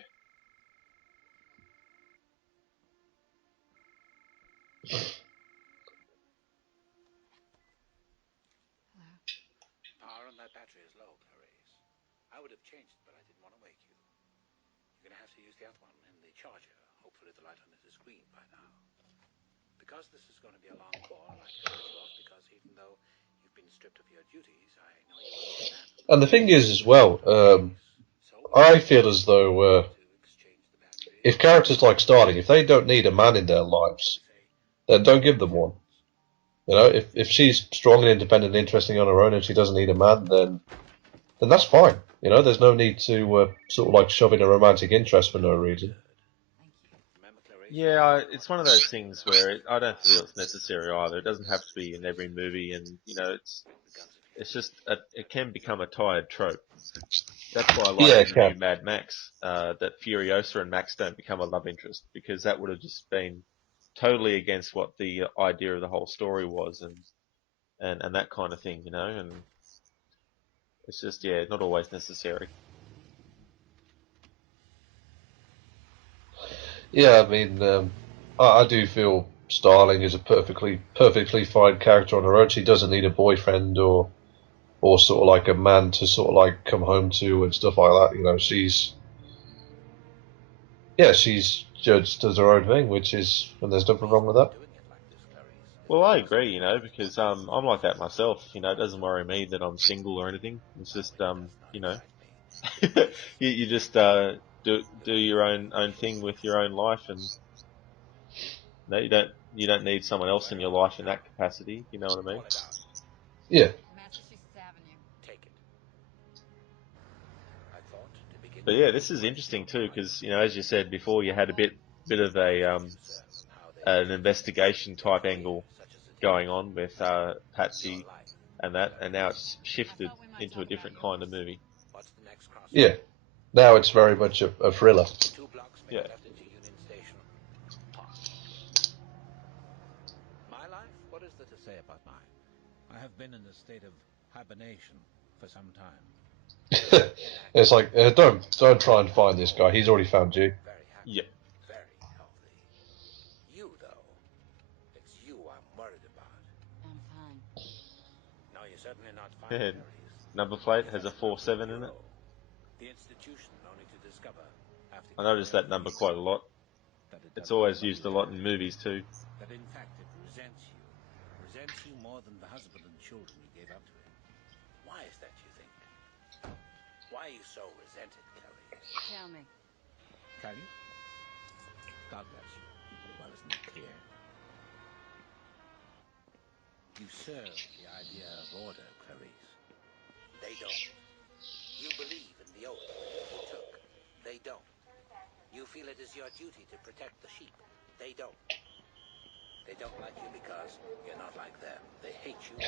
Power on that battery is low, Clarice. I would have changed it, but I didn't want to wake you. You're going to have to use the other one in the charger. Hopefully the light on it is green by now. Because this is going to be a long call, I'd like to cut you off because even though you've been stripped of your duties, I know you won't abandon. And the thing is as well, I feel as though if characters like Starling, if they don't need a man in their lives, then don't give them one. You know, if she's strong and independent and interesting on her own and she doesn't need a man, then that's fine. You know, there's no need to sort of like shove in a romantic interest for no reason. Yeah, it's one of those things where I don't feel it's necessary either. It doesn't have to be in every movie, and you know, it's just it can become a tired trope. That's why I like Yeah, in it the can. new Mad Max that Furiosa and Max don't become a love interest, because that would have just been totally against what the idea of the whole story was, and that kind of thing, you know. And it's just, yeah, not always necessary. Yeah, I mean, I do feel Starling is a perfectly fine character on her own. She doesn't need a boyfriend or sort of like a man to sort of like come home to and stuff like that. You know, she's just does her own thing, which is, and there's nothing wrong with that. Well, I agree, you know, because I'm like that myself. You know, it doesn't worry me that I'm single or anything. It's just you know, you just do your own thing with your own life, and no, you don't need someone else in your life in that capacity. You know what I mean? Yeah. Massachusetts Avenue. But yeah, this is interesting too, because as you said before, you had a bit of a an investigation type angle going on with Patsy and that, and now it's shifted into a different kind of movie. Yeah, now it's very much a thriller. Yeah. My life? What is there to say about mine? I have been in a state of hibernation for some time. It's like don't try and find this guy. He's already found you. Yeah. Very healthy. You, though, it's you I'm worried about. I'm fine. No, you're certainly not fine, Yeah. Clarice. Number plate has a 47 in it. The institution only to discover after I noticed that number quite a lot. It's always used a lot in movies too. that in fact it resents you more than the husband and children you gave up to it. Why is that, you think? Why are you so resented, Clarice? Tell me. Tell you? God bless you. Well, isn't it clear? You serve the idea of order, Clarice. They don't. You believe in the oath you took. They don't. You feel it is your duty to protect the sheep. They don't. They don't like you because you're not like them. They hate you. They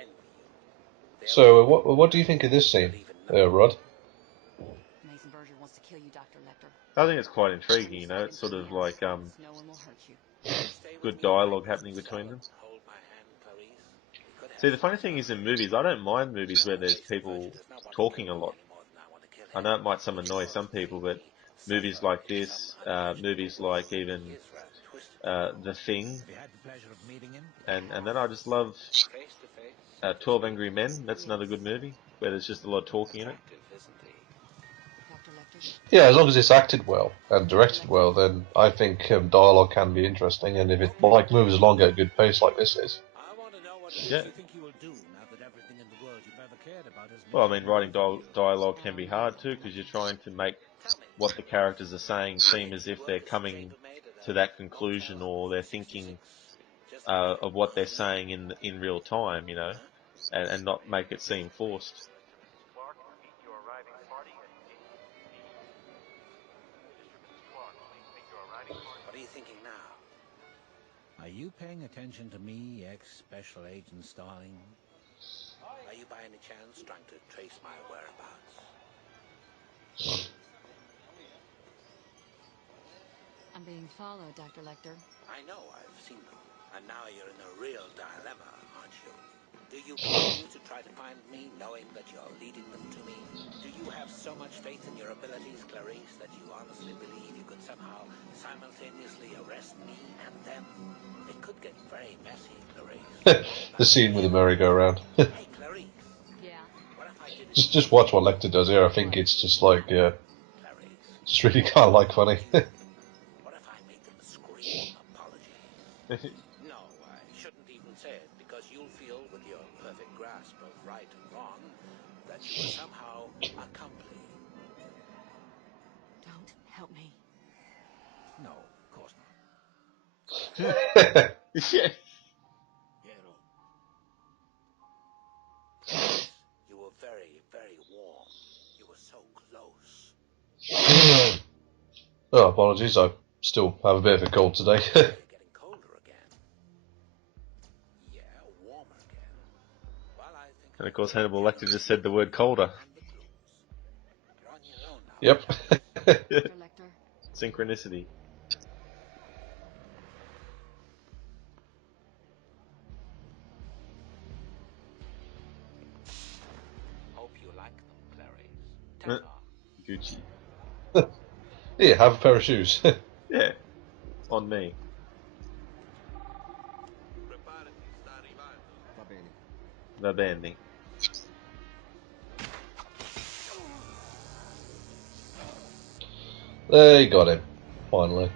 envy you. So what do you think of this scene, Rod? Mason Berger wants to kill you, Dr. Lecter. I think it's quite intriguing, It's sort of like No one will hurt you. good dialogue happening between them. See, the funny thing is in movies, I don't mind movies where there's people talking a lot. I know it might some annoy some people, but movies like this, movies like even The Thing, and then I just love 12 Angry Men. That's another good movie where there's just a lot of talking in it. Dr. Lecter? Yeah, as long as it's acted well and directed well, then I think dialogue can be interesting. And if it moves along at a good pace like this is. Yeah. Well, I mean, writing dialogue can be hard too, because you're trying to make what the characters are saying seem as if they're coming to that conclusion, or they're thinking of what they're saying in real time, and not make it seem forced. What are you thinking now? Are you paying attention to me, ex-Special Agent Starling? Are you by any chance trying to trace my whereabouts? I'm being followed, Dr. Lecter. I know, I've seen them. And now you're in a real dilemma, aren't you? Do you continue to try to find me, knowing that you're leading them to me? Do you have so much faith in your abilities, Clarice, that you honestly believe you could somehow simultaneously arrest me and them? It could get very messy, Clarice. The scene with the merry-go-round. Hey, Clarice. Yeah? What if I did it? Just watch what Lecter does here. I think it's just like, just really kind of like funny. What if I made them scream apologies? No, I shouldn't even say it, because you'll feel, with your perfect grasp of right and wrong, that you were somehow accomplished. Don't help me. No, of course not. Yeah. Clarice, you were very, very warm. You were so close. Oh, apologies. I still have a bit of a cold today. Getting colder again. Yeah, warmer again. Well, I think And of course, Hannibal Lecter just said the word colder. you're on your own now. Yep. Dr. Lecter? Synchronicity. Hope you like them, Clarice. Gucci. Here, have a pair of shoes. Yeah. On me. Va bene. They got him, finally.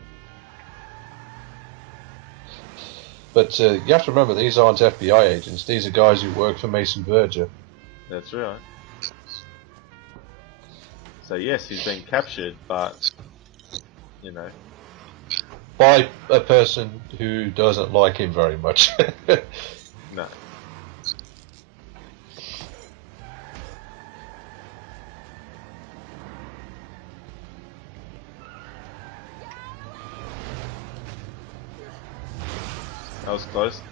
But you have to remember, these aren't FBI agents. These are guys who work for Mason Verger. That's right. So yes, he's been captured, but By a person who doesn't like him very much. No. That was close.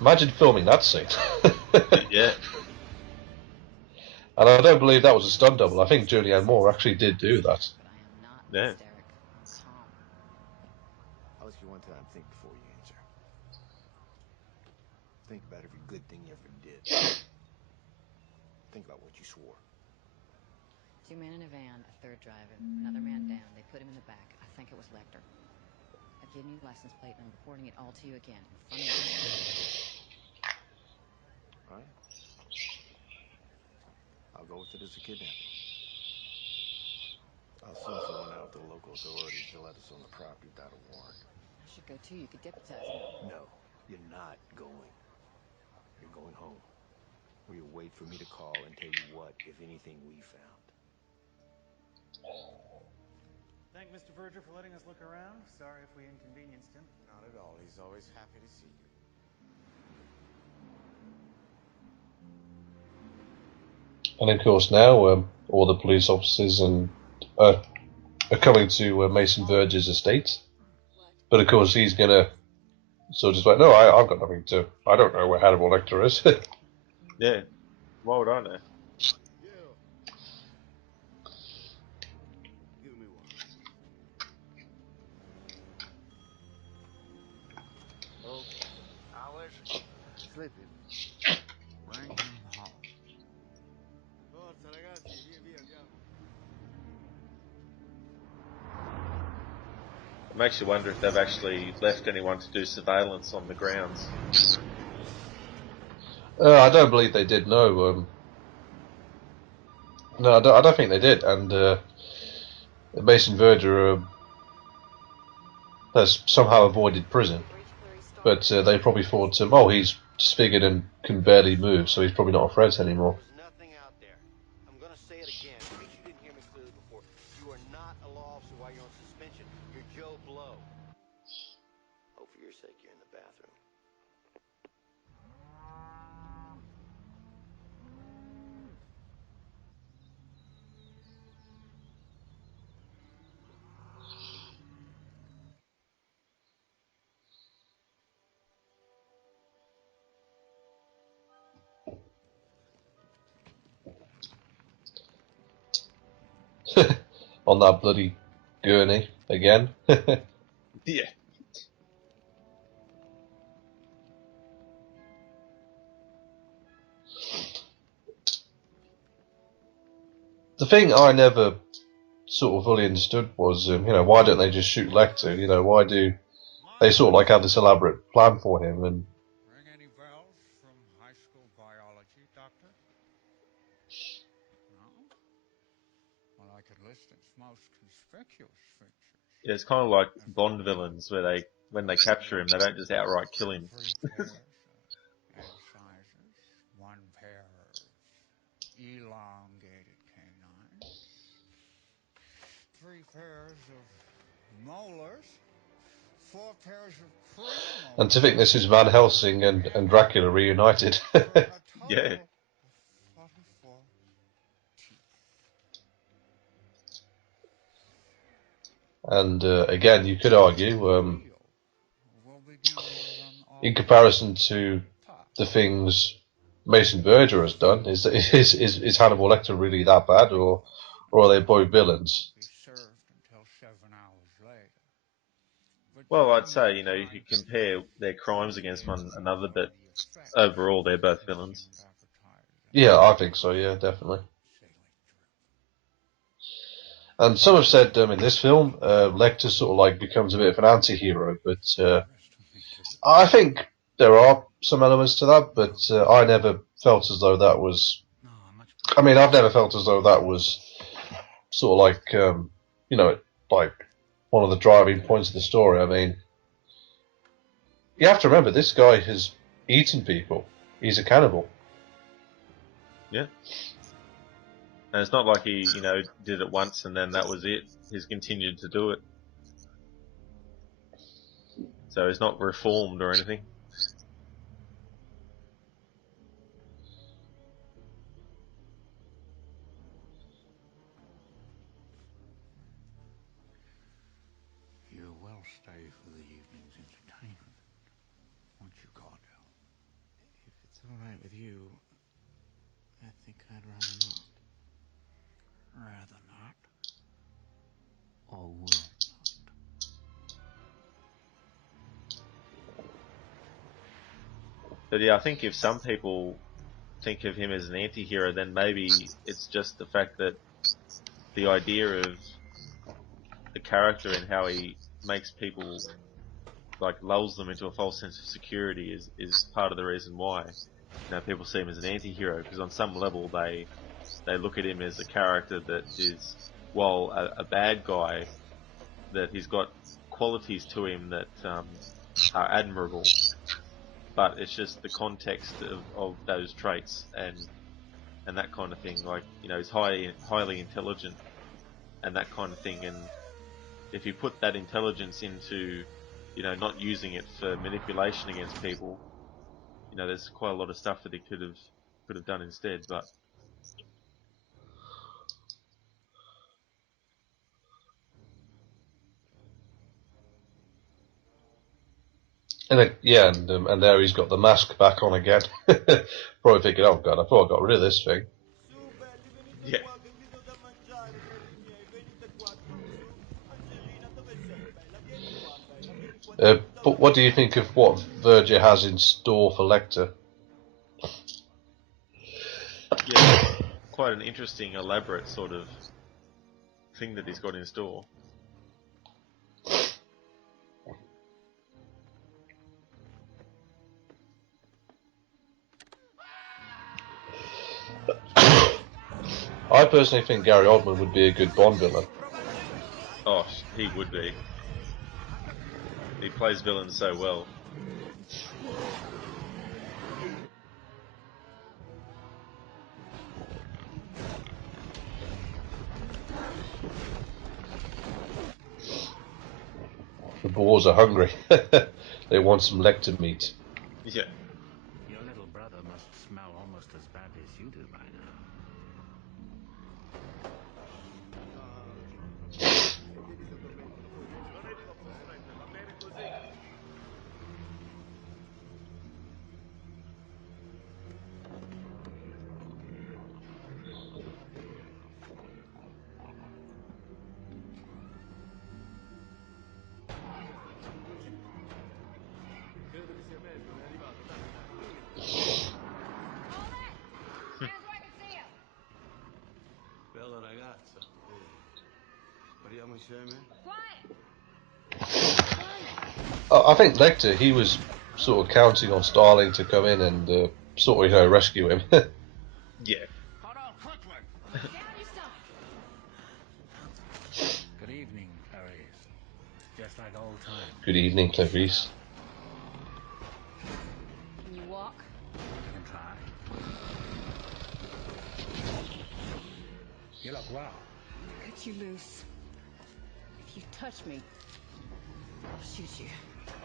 Imagine filming that scene. Yeah. And I don't believe that was a stunt double. I think Julianne Moore actually did do that. Yeah. I'll ask you one time. Think before you answer. Think about every good thing you ever did. Think about what you swore. 2 men in a van, a third driving, another man down. They put him in the back. I think it was Lecter. I've given you the license plate and I'm reporting it all to you again in front of you. Right? I'll go with it as a kidnapping. I'll send someone out to the local authorities to let us on the property without a warrant. I should go too. You could deputize me. No, you're not going. You're going home. Where you'll wait for me to call and tell you what, if anything, we found. Thank Mr. Verger for letting us look around. Sorry if we inconvenienced him. Not at all. He's always happy to see you. And of course now all the police officers are coming to Mason Verger's estate. But of course he's going to sort of just like, no, I've got nothing to... I don't know where Hannibal Lecter is. Yeah. Why would I know? Give me one. Okay. How is it? Sleeping. Bring him home. Forza, ragazzi, via, via, andiamo. It makes you wonder if they've actually left anyone to do surveillance on the grounds. I don't believe they did, no. No, I don't think they did. And Mason Verger has somehow avoided prison. But they probably thought, oh, he's disfigured and can barely move, so he's probably not a threat anymore. There's nothing out there. I'm going to say it again, in case you didn't hear me clearly before. You are not a law officer while you're on suspension. You're Joe Blow. Oh, for your sake, you're in the bathroom. On that bloody gurney again. Yeah. The thing I never sort of fully understood was, why don't they just shoot Lecter? Why do they sort of like have this elaborate plan for him? And Ring any bells from high school biology, Doctor? No? Well, I could list its most conspicuous features. Yeah, it's kind of like Bond villains where when they capture him, they don't just outright kill him. 3 pairs of egg sizes, 1 pair of elongated canines, 3 pairs of molars, 4 pairs of premolars. and to think this is Van Helsing and Dracula reunited. Yeah. 44 teeth. And again, you could argue, in comparison to the things Mason Verger has done, is Hannibal Lecter really that bad, or are they both villains? Be served until 7 hours later. But Well, I'd during say, that you time, could compare their crimes against one another, but the effects overall they're both villains. Yeah, I think so, yeah, definitely. And some have said in this film, Lecter sort of like becomes a bit of an anti-hero, but I think there are some elements to that, but I never felt as though that was... I mean, I've never felt as though that was sort of like, like one of the driving points of the story. I mean, you have to remember, this guy has eaten people. He's a cannibal. Yeah. And it's not like he, did it once and then that was it. He's continued to do it. So he's not reformed or anything. stay for the evening's entertainment, won't you, Cordell? If it's all right with you, I think I'd rather not. Rather not? Or will not? But yeah, I think if some people think of him as an anti-hero, then maybe it's just the fact that the idea of the character and how he makes people, like, lulls them into a false sense of security is part of the reason why, you know, people see him as an anti-hero, because on some level they look at him as a character that is, while a bad guy, that he's got qualities to him that are admirable, but it's just the context of those traits and that kind of thing. Like, you know, he's highly intelligent and that kind of thing. And if you put that intelligence into, you know, not using it for manipulation against people, you know, there's quite a lot of stuff that he could have done instead. But and now he's got the mask back on again. Probably thinking, oh god, I thought I got rid of this thing. yeah. But what do you think of what Verger has in store for Lecter? Yeah, quite an interesting, elaborate sort of thing that he's got in store. I personally think Gary Oldman would be a good Bond villain. Oh, he would be. He plays villains so well. The Boers are hungry. They want some Lecter meat. Yeah. Your little brother must smell almost as badly as you do by now. Bella ragazza. Speriamo insieme. I think Lecter, he was sort of counting on Starling to come in and sort of, you know, rescue him. Yeah. Good evening, Clarice. Just like old times. Good evening, Clarice. Can you walk? Can try. You look well. Cut you loose. If you touch me, I'll shoot you.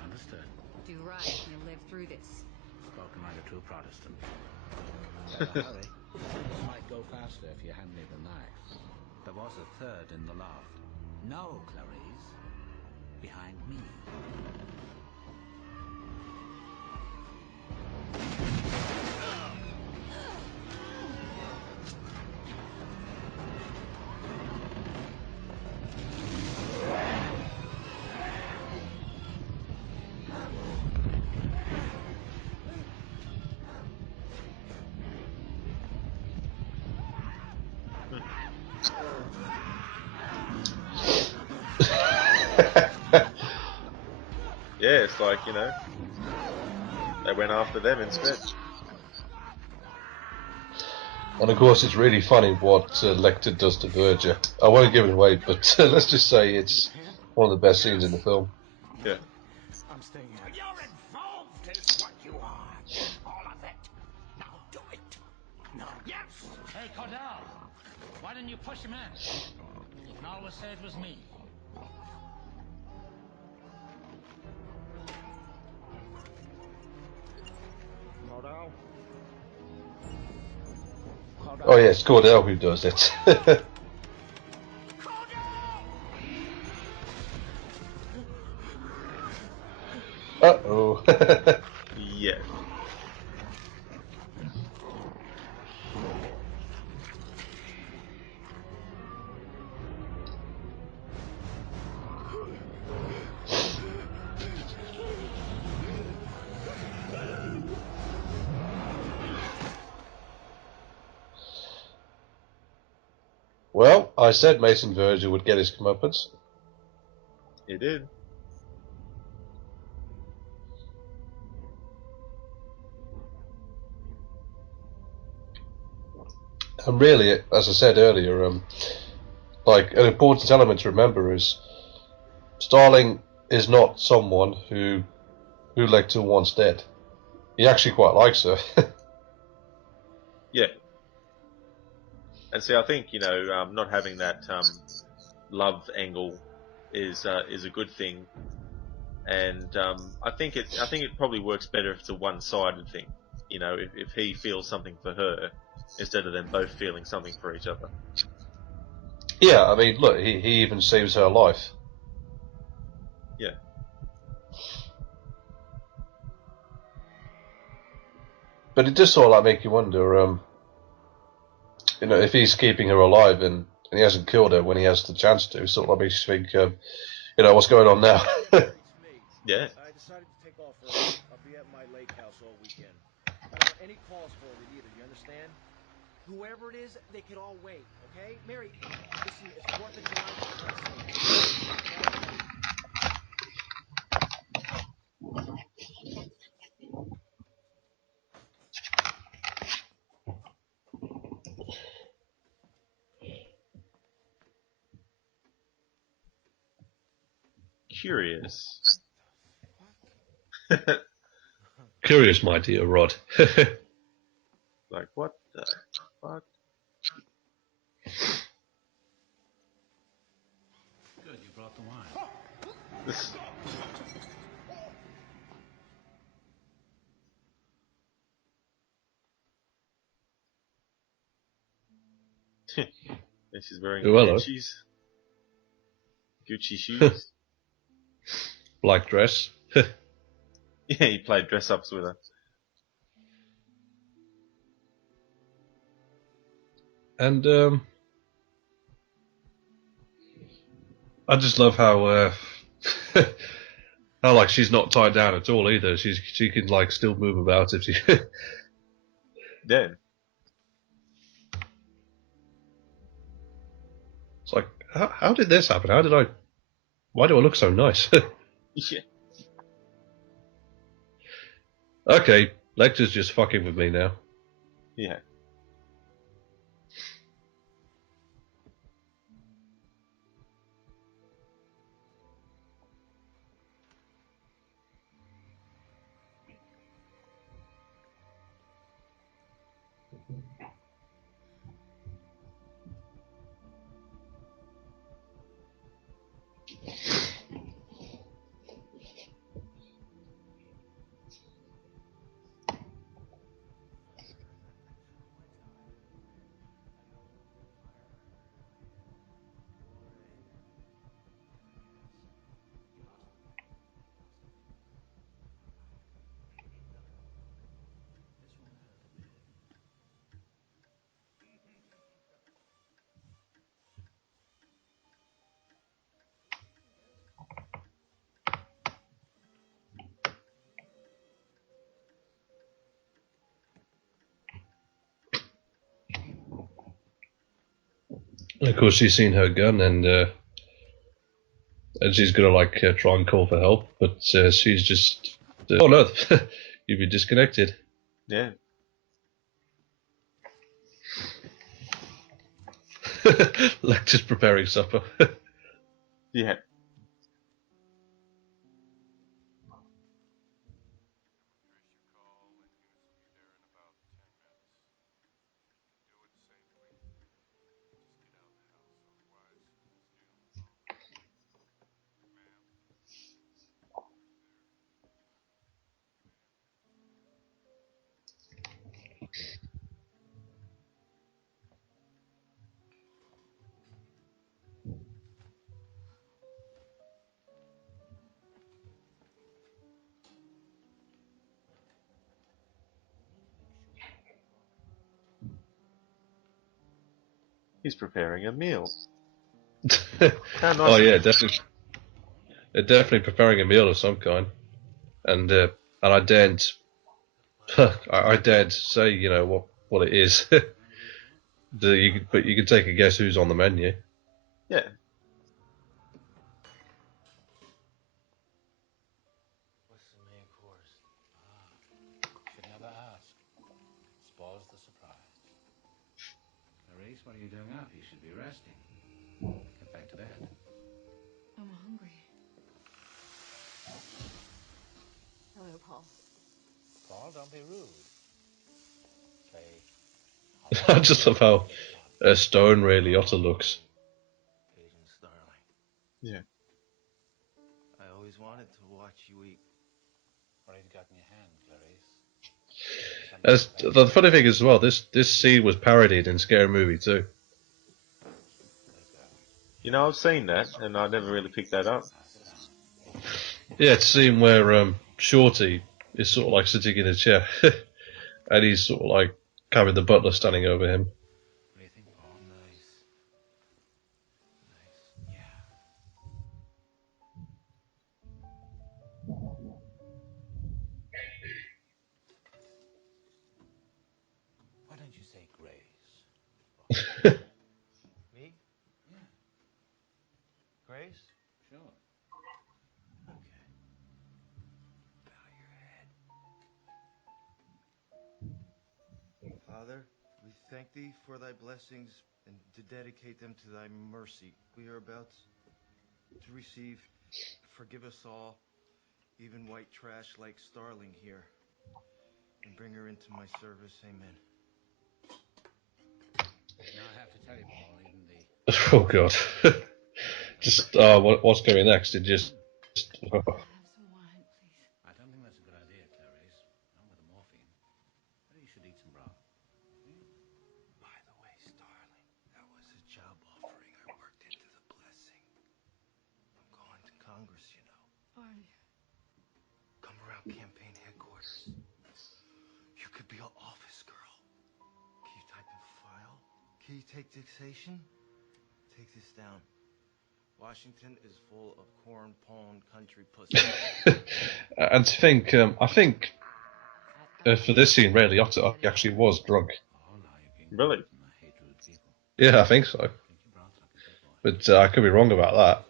Understood. Do right, and you'll live through this. Spoken like a true Protestant. Better hurry. This might go faster if you hand me the knife. There was a third in the loft. No, Clarice. Behind me. Yeah, it's like, you know, they went after them instead. And of course, it's really funny what Lecter does to Verger. I won't give it away, but let's just say it's one of the best scenes in the film. Yeah. I'm staying here. You're involved is what you are. All of it. Now do it. No. Yes. Hey, Cordell, why didn't you push him in? You can always say it was me. Oh yeah, it's Cordell who does it. Well, I said Mason Verger would get his comeuppance. He did. And really, as I said earlier, like an important element to remember is Starling is not someone who Lecter wants dead. He actually quite likes her. Yeah. And see, I think not having that love angle is a good thing, and I think it probably works better if it's a one-sided thing. If he feels something for her instead of them both feeling something for each other. Yeah, I mean, look, he even saves her life. Yeah. But it does sort of like make you wonder, if he's keeping her alive and he hasn't killed her when he has the chance to, sort of like makes you think, what's going on now? Yeah. I decided to take off early. I'll be at my lake house all weekend. I don't want any calls forwarded either, you understand? Whoever it is, they could all wait, okay? Mary, listen, it's 4th of July, for Christ's sake. Okay? Curious. Curious, my dear Rod. Like, what the fuck? Good, you brought the wine. This... This is wearing Hello. Gucci shoes. Black dress. Yeah, he played dress-ups with her. And I just love how how like she's not tied down at all either. She can like still move about if she. Yeah. It's like, how did this happen? Why do I look so nice? Yeah. Okay, Lecter's just fucking with me now. Yeah. And of course, she's seen her gun and she's gonna like try and call for help, but she's just oh no, you've been disconnected. Yeah. Lecter's preparing supper. Yeah. He's preparing a meal. How nice. Oh yeah, definitely. They're definitely preparing a meal of some kind, and I daren't, I daren't say what it is. But you can take a guess who's on the menu. Yeah. What's the main course? Should never ask. Spoils the surprise. Clarice, what are you doing up? You should be resting. Get back to bed. I'm hungry. Hello, Paul. Paul, don't be rude. Say, I just love how stone Ray Liotta looks. Agent Starling. Yeah. I always wanted to watch you eat. What have you got in your hand, Clarice? The funny thing as well, this scene was parodied in Scary Movie too. You know, I've seen that, and I never really picked that up. Yeah, it's a scene where Shorty is sort of like sitting in a chair, and he's sort of like having the butler standing over him. What do you think, Paul? Nice. Yeah. Why don't you say Grace? Me? Yeah. Grace? Sure. Okay. Bow your head. Father, we thank thee for thy blessings and to dedicate them to thy mercy. We are about to receive. Forgive us all, even white trash like Starling here, and bring her into my service. Amen. Now I have to tell you, Paul, even the... Oh god. Just what's going next? It just. Have some wine, please. I don't think that's a good idea, Clarice. Not with the morphine. Maybe you should eat some broth. By the way, Starling, that was a job offering I worked into the blessing. I'm going to Congress, you know. Are you? Come around campaign headquarters. You could be an office girl. Can you type in file? Can you take dictation? Take this down. Washington is full of corn pone country pussy. And to think, I think for this scene, Ray Liotta actually was drunk. Really? Yeah, I think so. But I could be wrong about that.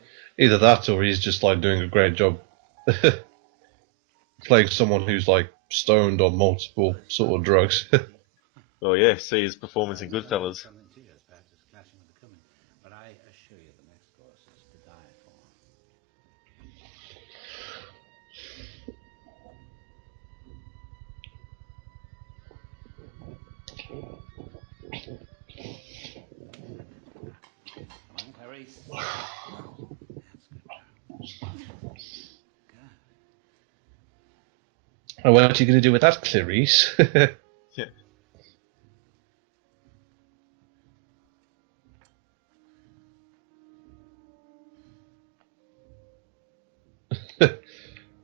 Either that, or he's just like doing a great job playing someone who's like stoned on multiple sort of drugs. Well, yeah. See his performance in Goodfellas. Something to you, perhaps it's clashing with the cumin. But I assure you the next course is to die for. Come on, Clarice. That's good, girl. Good. And what are you going to do with that, Clarice? Yeah.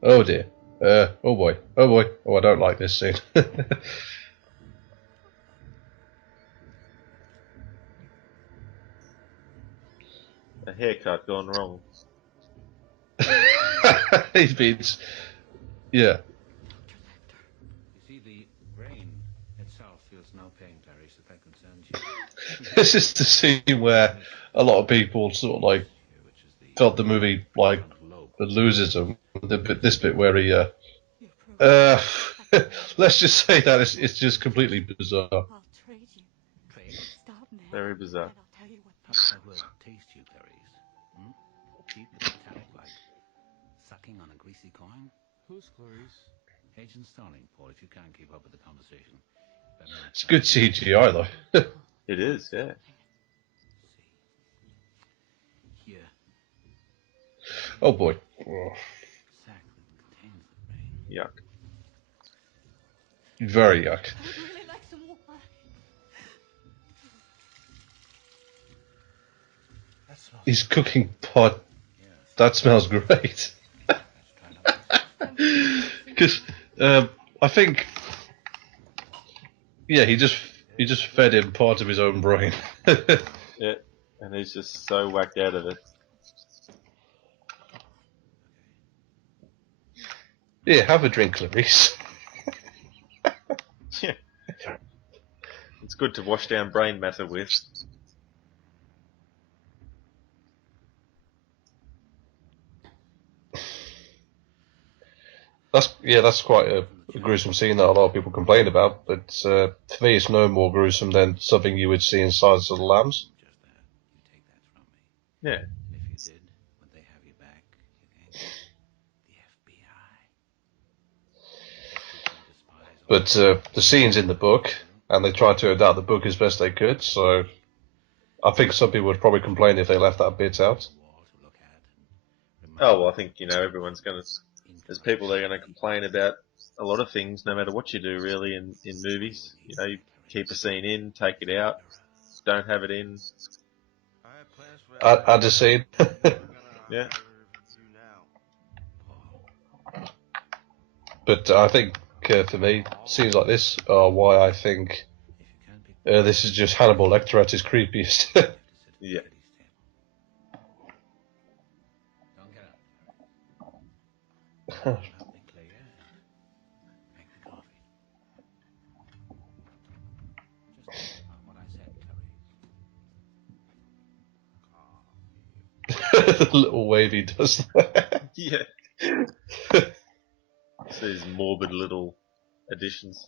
Oh dear. Oh boy. Oh boy. Oh, I don't like this scene. A haircut gone wrong. He's been. Yeah. You see, the brain itself feels no pain, Clarice, if that concerns you. This is the scene where a lot of people sort of like felt the movie like loses them. This bit where he. Let's just say that it's just completely bizarre. I'll trade you. Trade? Stop now. Very bizarre. And I'll tell you what. How does that word taste you, Clarice? Hmm? Cheap and metallic, like sucking on a greasy coin? Who's Clarice? Agent Starling, Paul, if you can't keep up with the conversation. It's good CGI though. It is, yeah. Here. Oh boy. Sac that contains the brain. Yuck. Very yuck. I would really like some wine. He's cooking pot. That smells great. Because I think, yeah, he just fed him part of his own brain. Yeah. And he's just so whacked out of it. Yeah, have a drink, Clarice. Yeah. It's good to wash down brain matter with. That's quite a gruesome scene that a lot of people complain about, but for me it's no more gruesome than something you would see in Silence of the Lambs. Yeah. And if you did, would they have you back, you think? The FBI. These people who despise all But the scene's in the book, and they tried to adapt the book as best they could, so I think some people would probably complain if they left that bit out. Oh, well, I think, everyone's going to... There's people that are going to complain about a lot of things, no matter what you do, really, in movies. You keep a scene in, take it out, don't have it in. Add a scene. Yeah. But I think, for me, scenes like this are why I think this is just Hannibal Lecter at his creepiest. Yeah. Don't get up. Help me clear and make the coffee. Just think about what I said, Clarice. The little wave he does there. Yeah. These morbid little additions.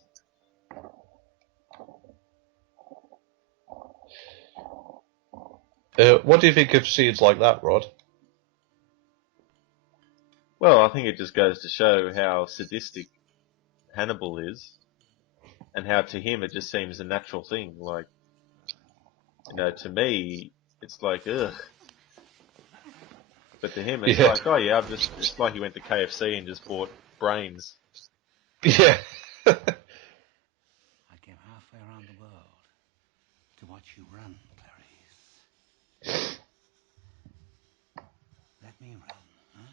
What do you think of scenes like that, Rod? Well, I think it just goes to show how sadistic Hannibal is, and how to him it just seems a natural thing. Like, to me, it's like, ugh. But to him, it's Yeah. like, oh yeah, it's like he went to KFC and just bought brains. Yeah. I came halfway around the world to watch you run, Clarice. Let me run, huh?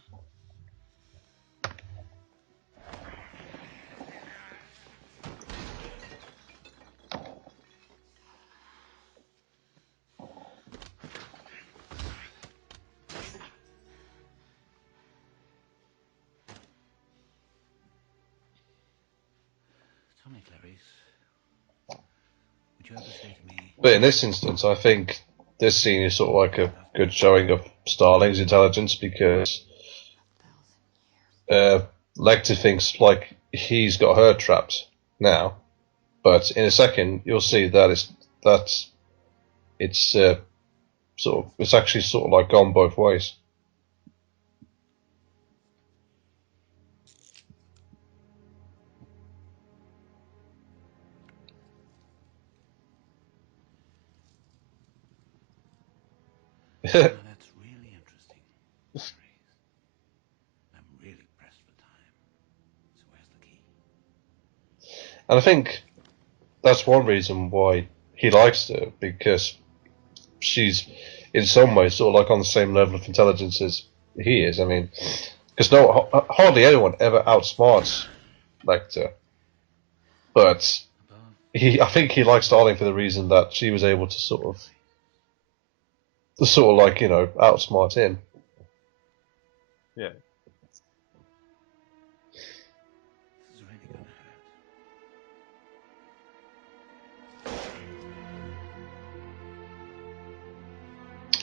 Tell me, Clarice, would you ever say to me... But in this instance, I think this scene is sort of like a good showing of Starling's intelligence, because Lecter thinks like he's got her trapped now, but in a second you'll see that it's it's actually sort of like gone both ways. Now that's really interesting, Clarice. I'm really pressed for time. So where's the key? And I think that's one reason why he likes her, because she's in some ways sort of like on the same level of intelligence as he is. I mean, because hardly anyone ever outsmarts Lecter, but I think he likes Starling for the reason that she was able to sort of like, outsmart him. Yeah. This is really gonna hurt.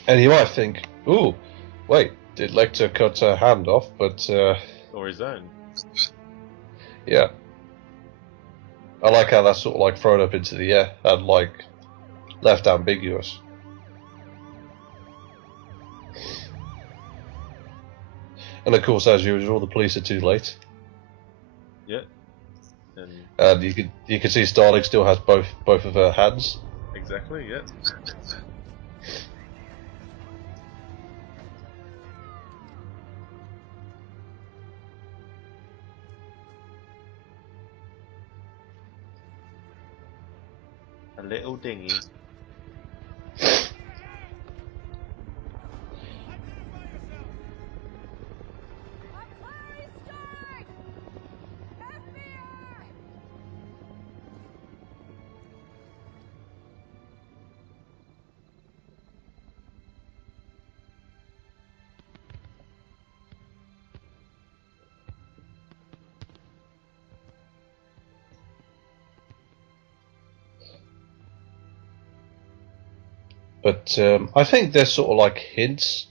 And you might think, ooh, wait, did Lecter cut her hand off? But Or his own. yeah, I like how that's sort of like thrown up into the air and like left ambiguous. And of course, as usual, the police are too late. Yeah. And you can see Starling still has both of her hands. Exactly. Yeah. A little dinghy. But I think there's sort of like hints,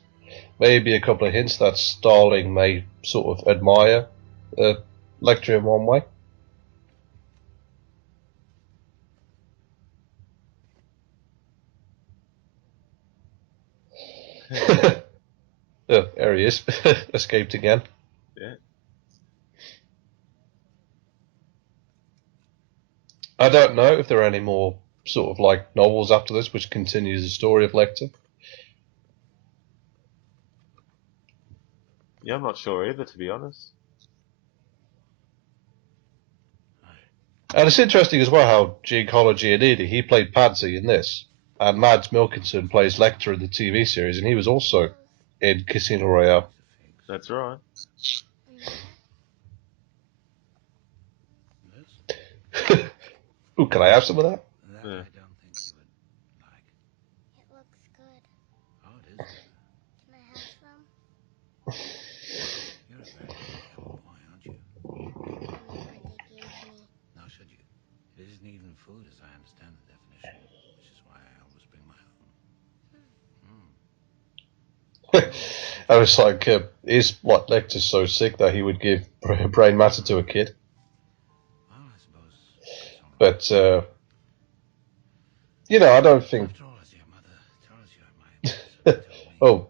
maybe a couple of hints that Starling may sort of admire Lecter in one way. There he is, escaped again. Yeah. I don't know if there are any more sort of like novels after this which continues the story of Lecter. Yeah, I'm not sure either, to be honest. And it's interesting as well how Giancarlo Giannini, he played Padsy in this, and Mads Mikkelsen plays Lecter in the TV series, and he was also in Casino Royale. That's right. Ooh, can I have some of that? That I don't think you would like. It looks good. Oh, it is good. Can I have some? You're a very careful boy, aren't you? Whenever they gave me. Now, should you? It isn't even food, as I understand the definition, which is why I always bring my own. I was like, is what Lecter so sick that he would give brain matter to a kid? Well, I suppose that's all. But you know, I don't think. After all, as your mother tells you, my mother told me. Oh.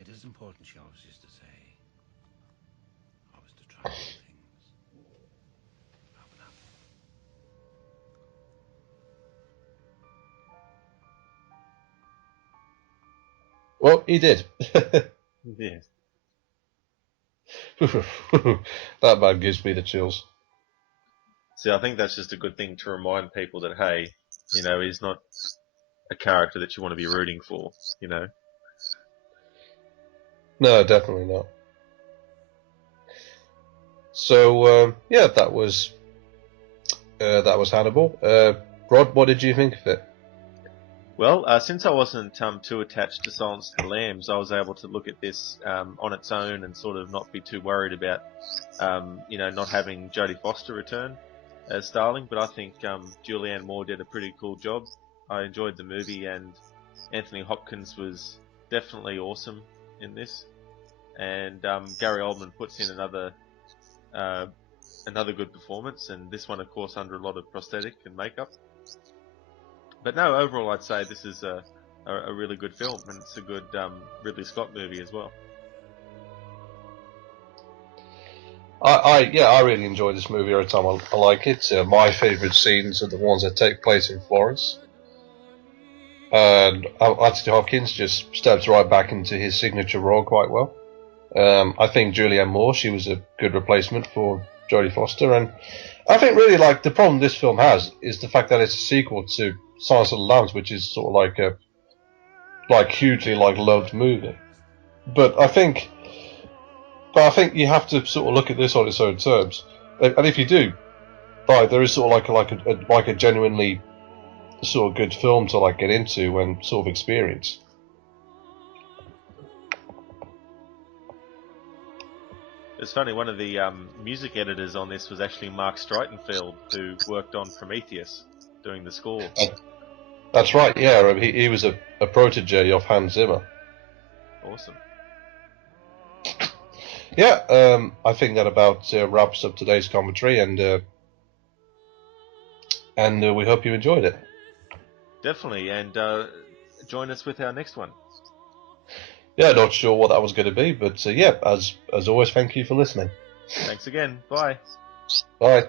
It is important, she always used to say, always to try new things. Open up. Well, he did. Yes. That man gives me the chills. See, I think that's just a good thing to remind people that, hey, you know, he's not a character that you want to be rooting for, you know. No, definitely not. So yeah, that was Hannibal. Rod, what did you think of it? Well, since I wasn't too attached to Silence of the Lambs, I was able to look at this on its own and sort of not be too worried about, you know, not having Jodie Foster return as Starling. But I think Julianne Moore did a pretty cool job. I enjoyed the movie, and Anthony Hopkins was definitely awesome in this. And Gary Oldman puts in another good performance, and this one, of course, under a lot of prosthetic and makeup. But no, overall, I'd say this is a really good film, and it's a good Ridley Scott movie as well. I really enjoy this movie every time I like it. My favourite scenes are the ones that take place in Florence. And Anthony Hopkins just steps right back into his signature role quite well. I think Julianne Moore, she was a good replacement for Jodie Foster, and I think really like the problem this film has is the fact that it's a sequel to Silence of the Lambs, which is sort of like a hugely loved movie. But I think you have to sort of look at this on its own terms, and if you do, like there is sort of like a genuinely sort of good film to like get into and sort of experience. It's funny, one of the music editors on this was actually Mark Streitenfeld, who worked on Prometheus, doing the score. That's right, yeah. He was a protege of Hans Zimmer. Awesome. Yeah, I think that about wraps up today's commentary, and we hope you enjoyed it. Definitely, and join us with our next one. Yeah, not sure what that was going to be, but yeah, as always, thank you for listening. Thanks again. Bye. Bye.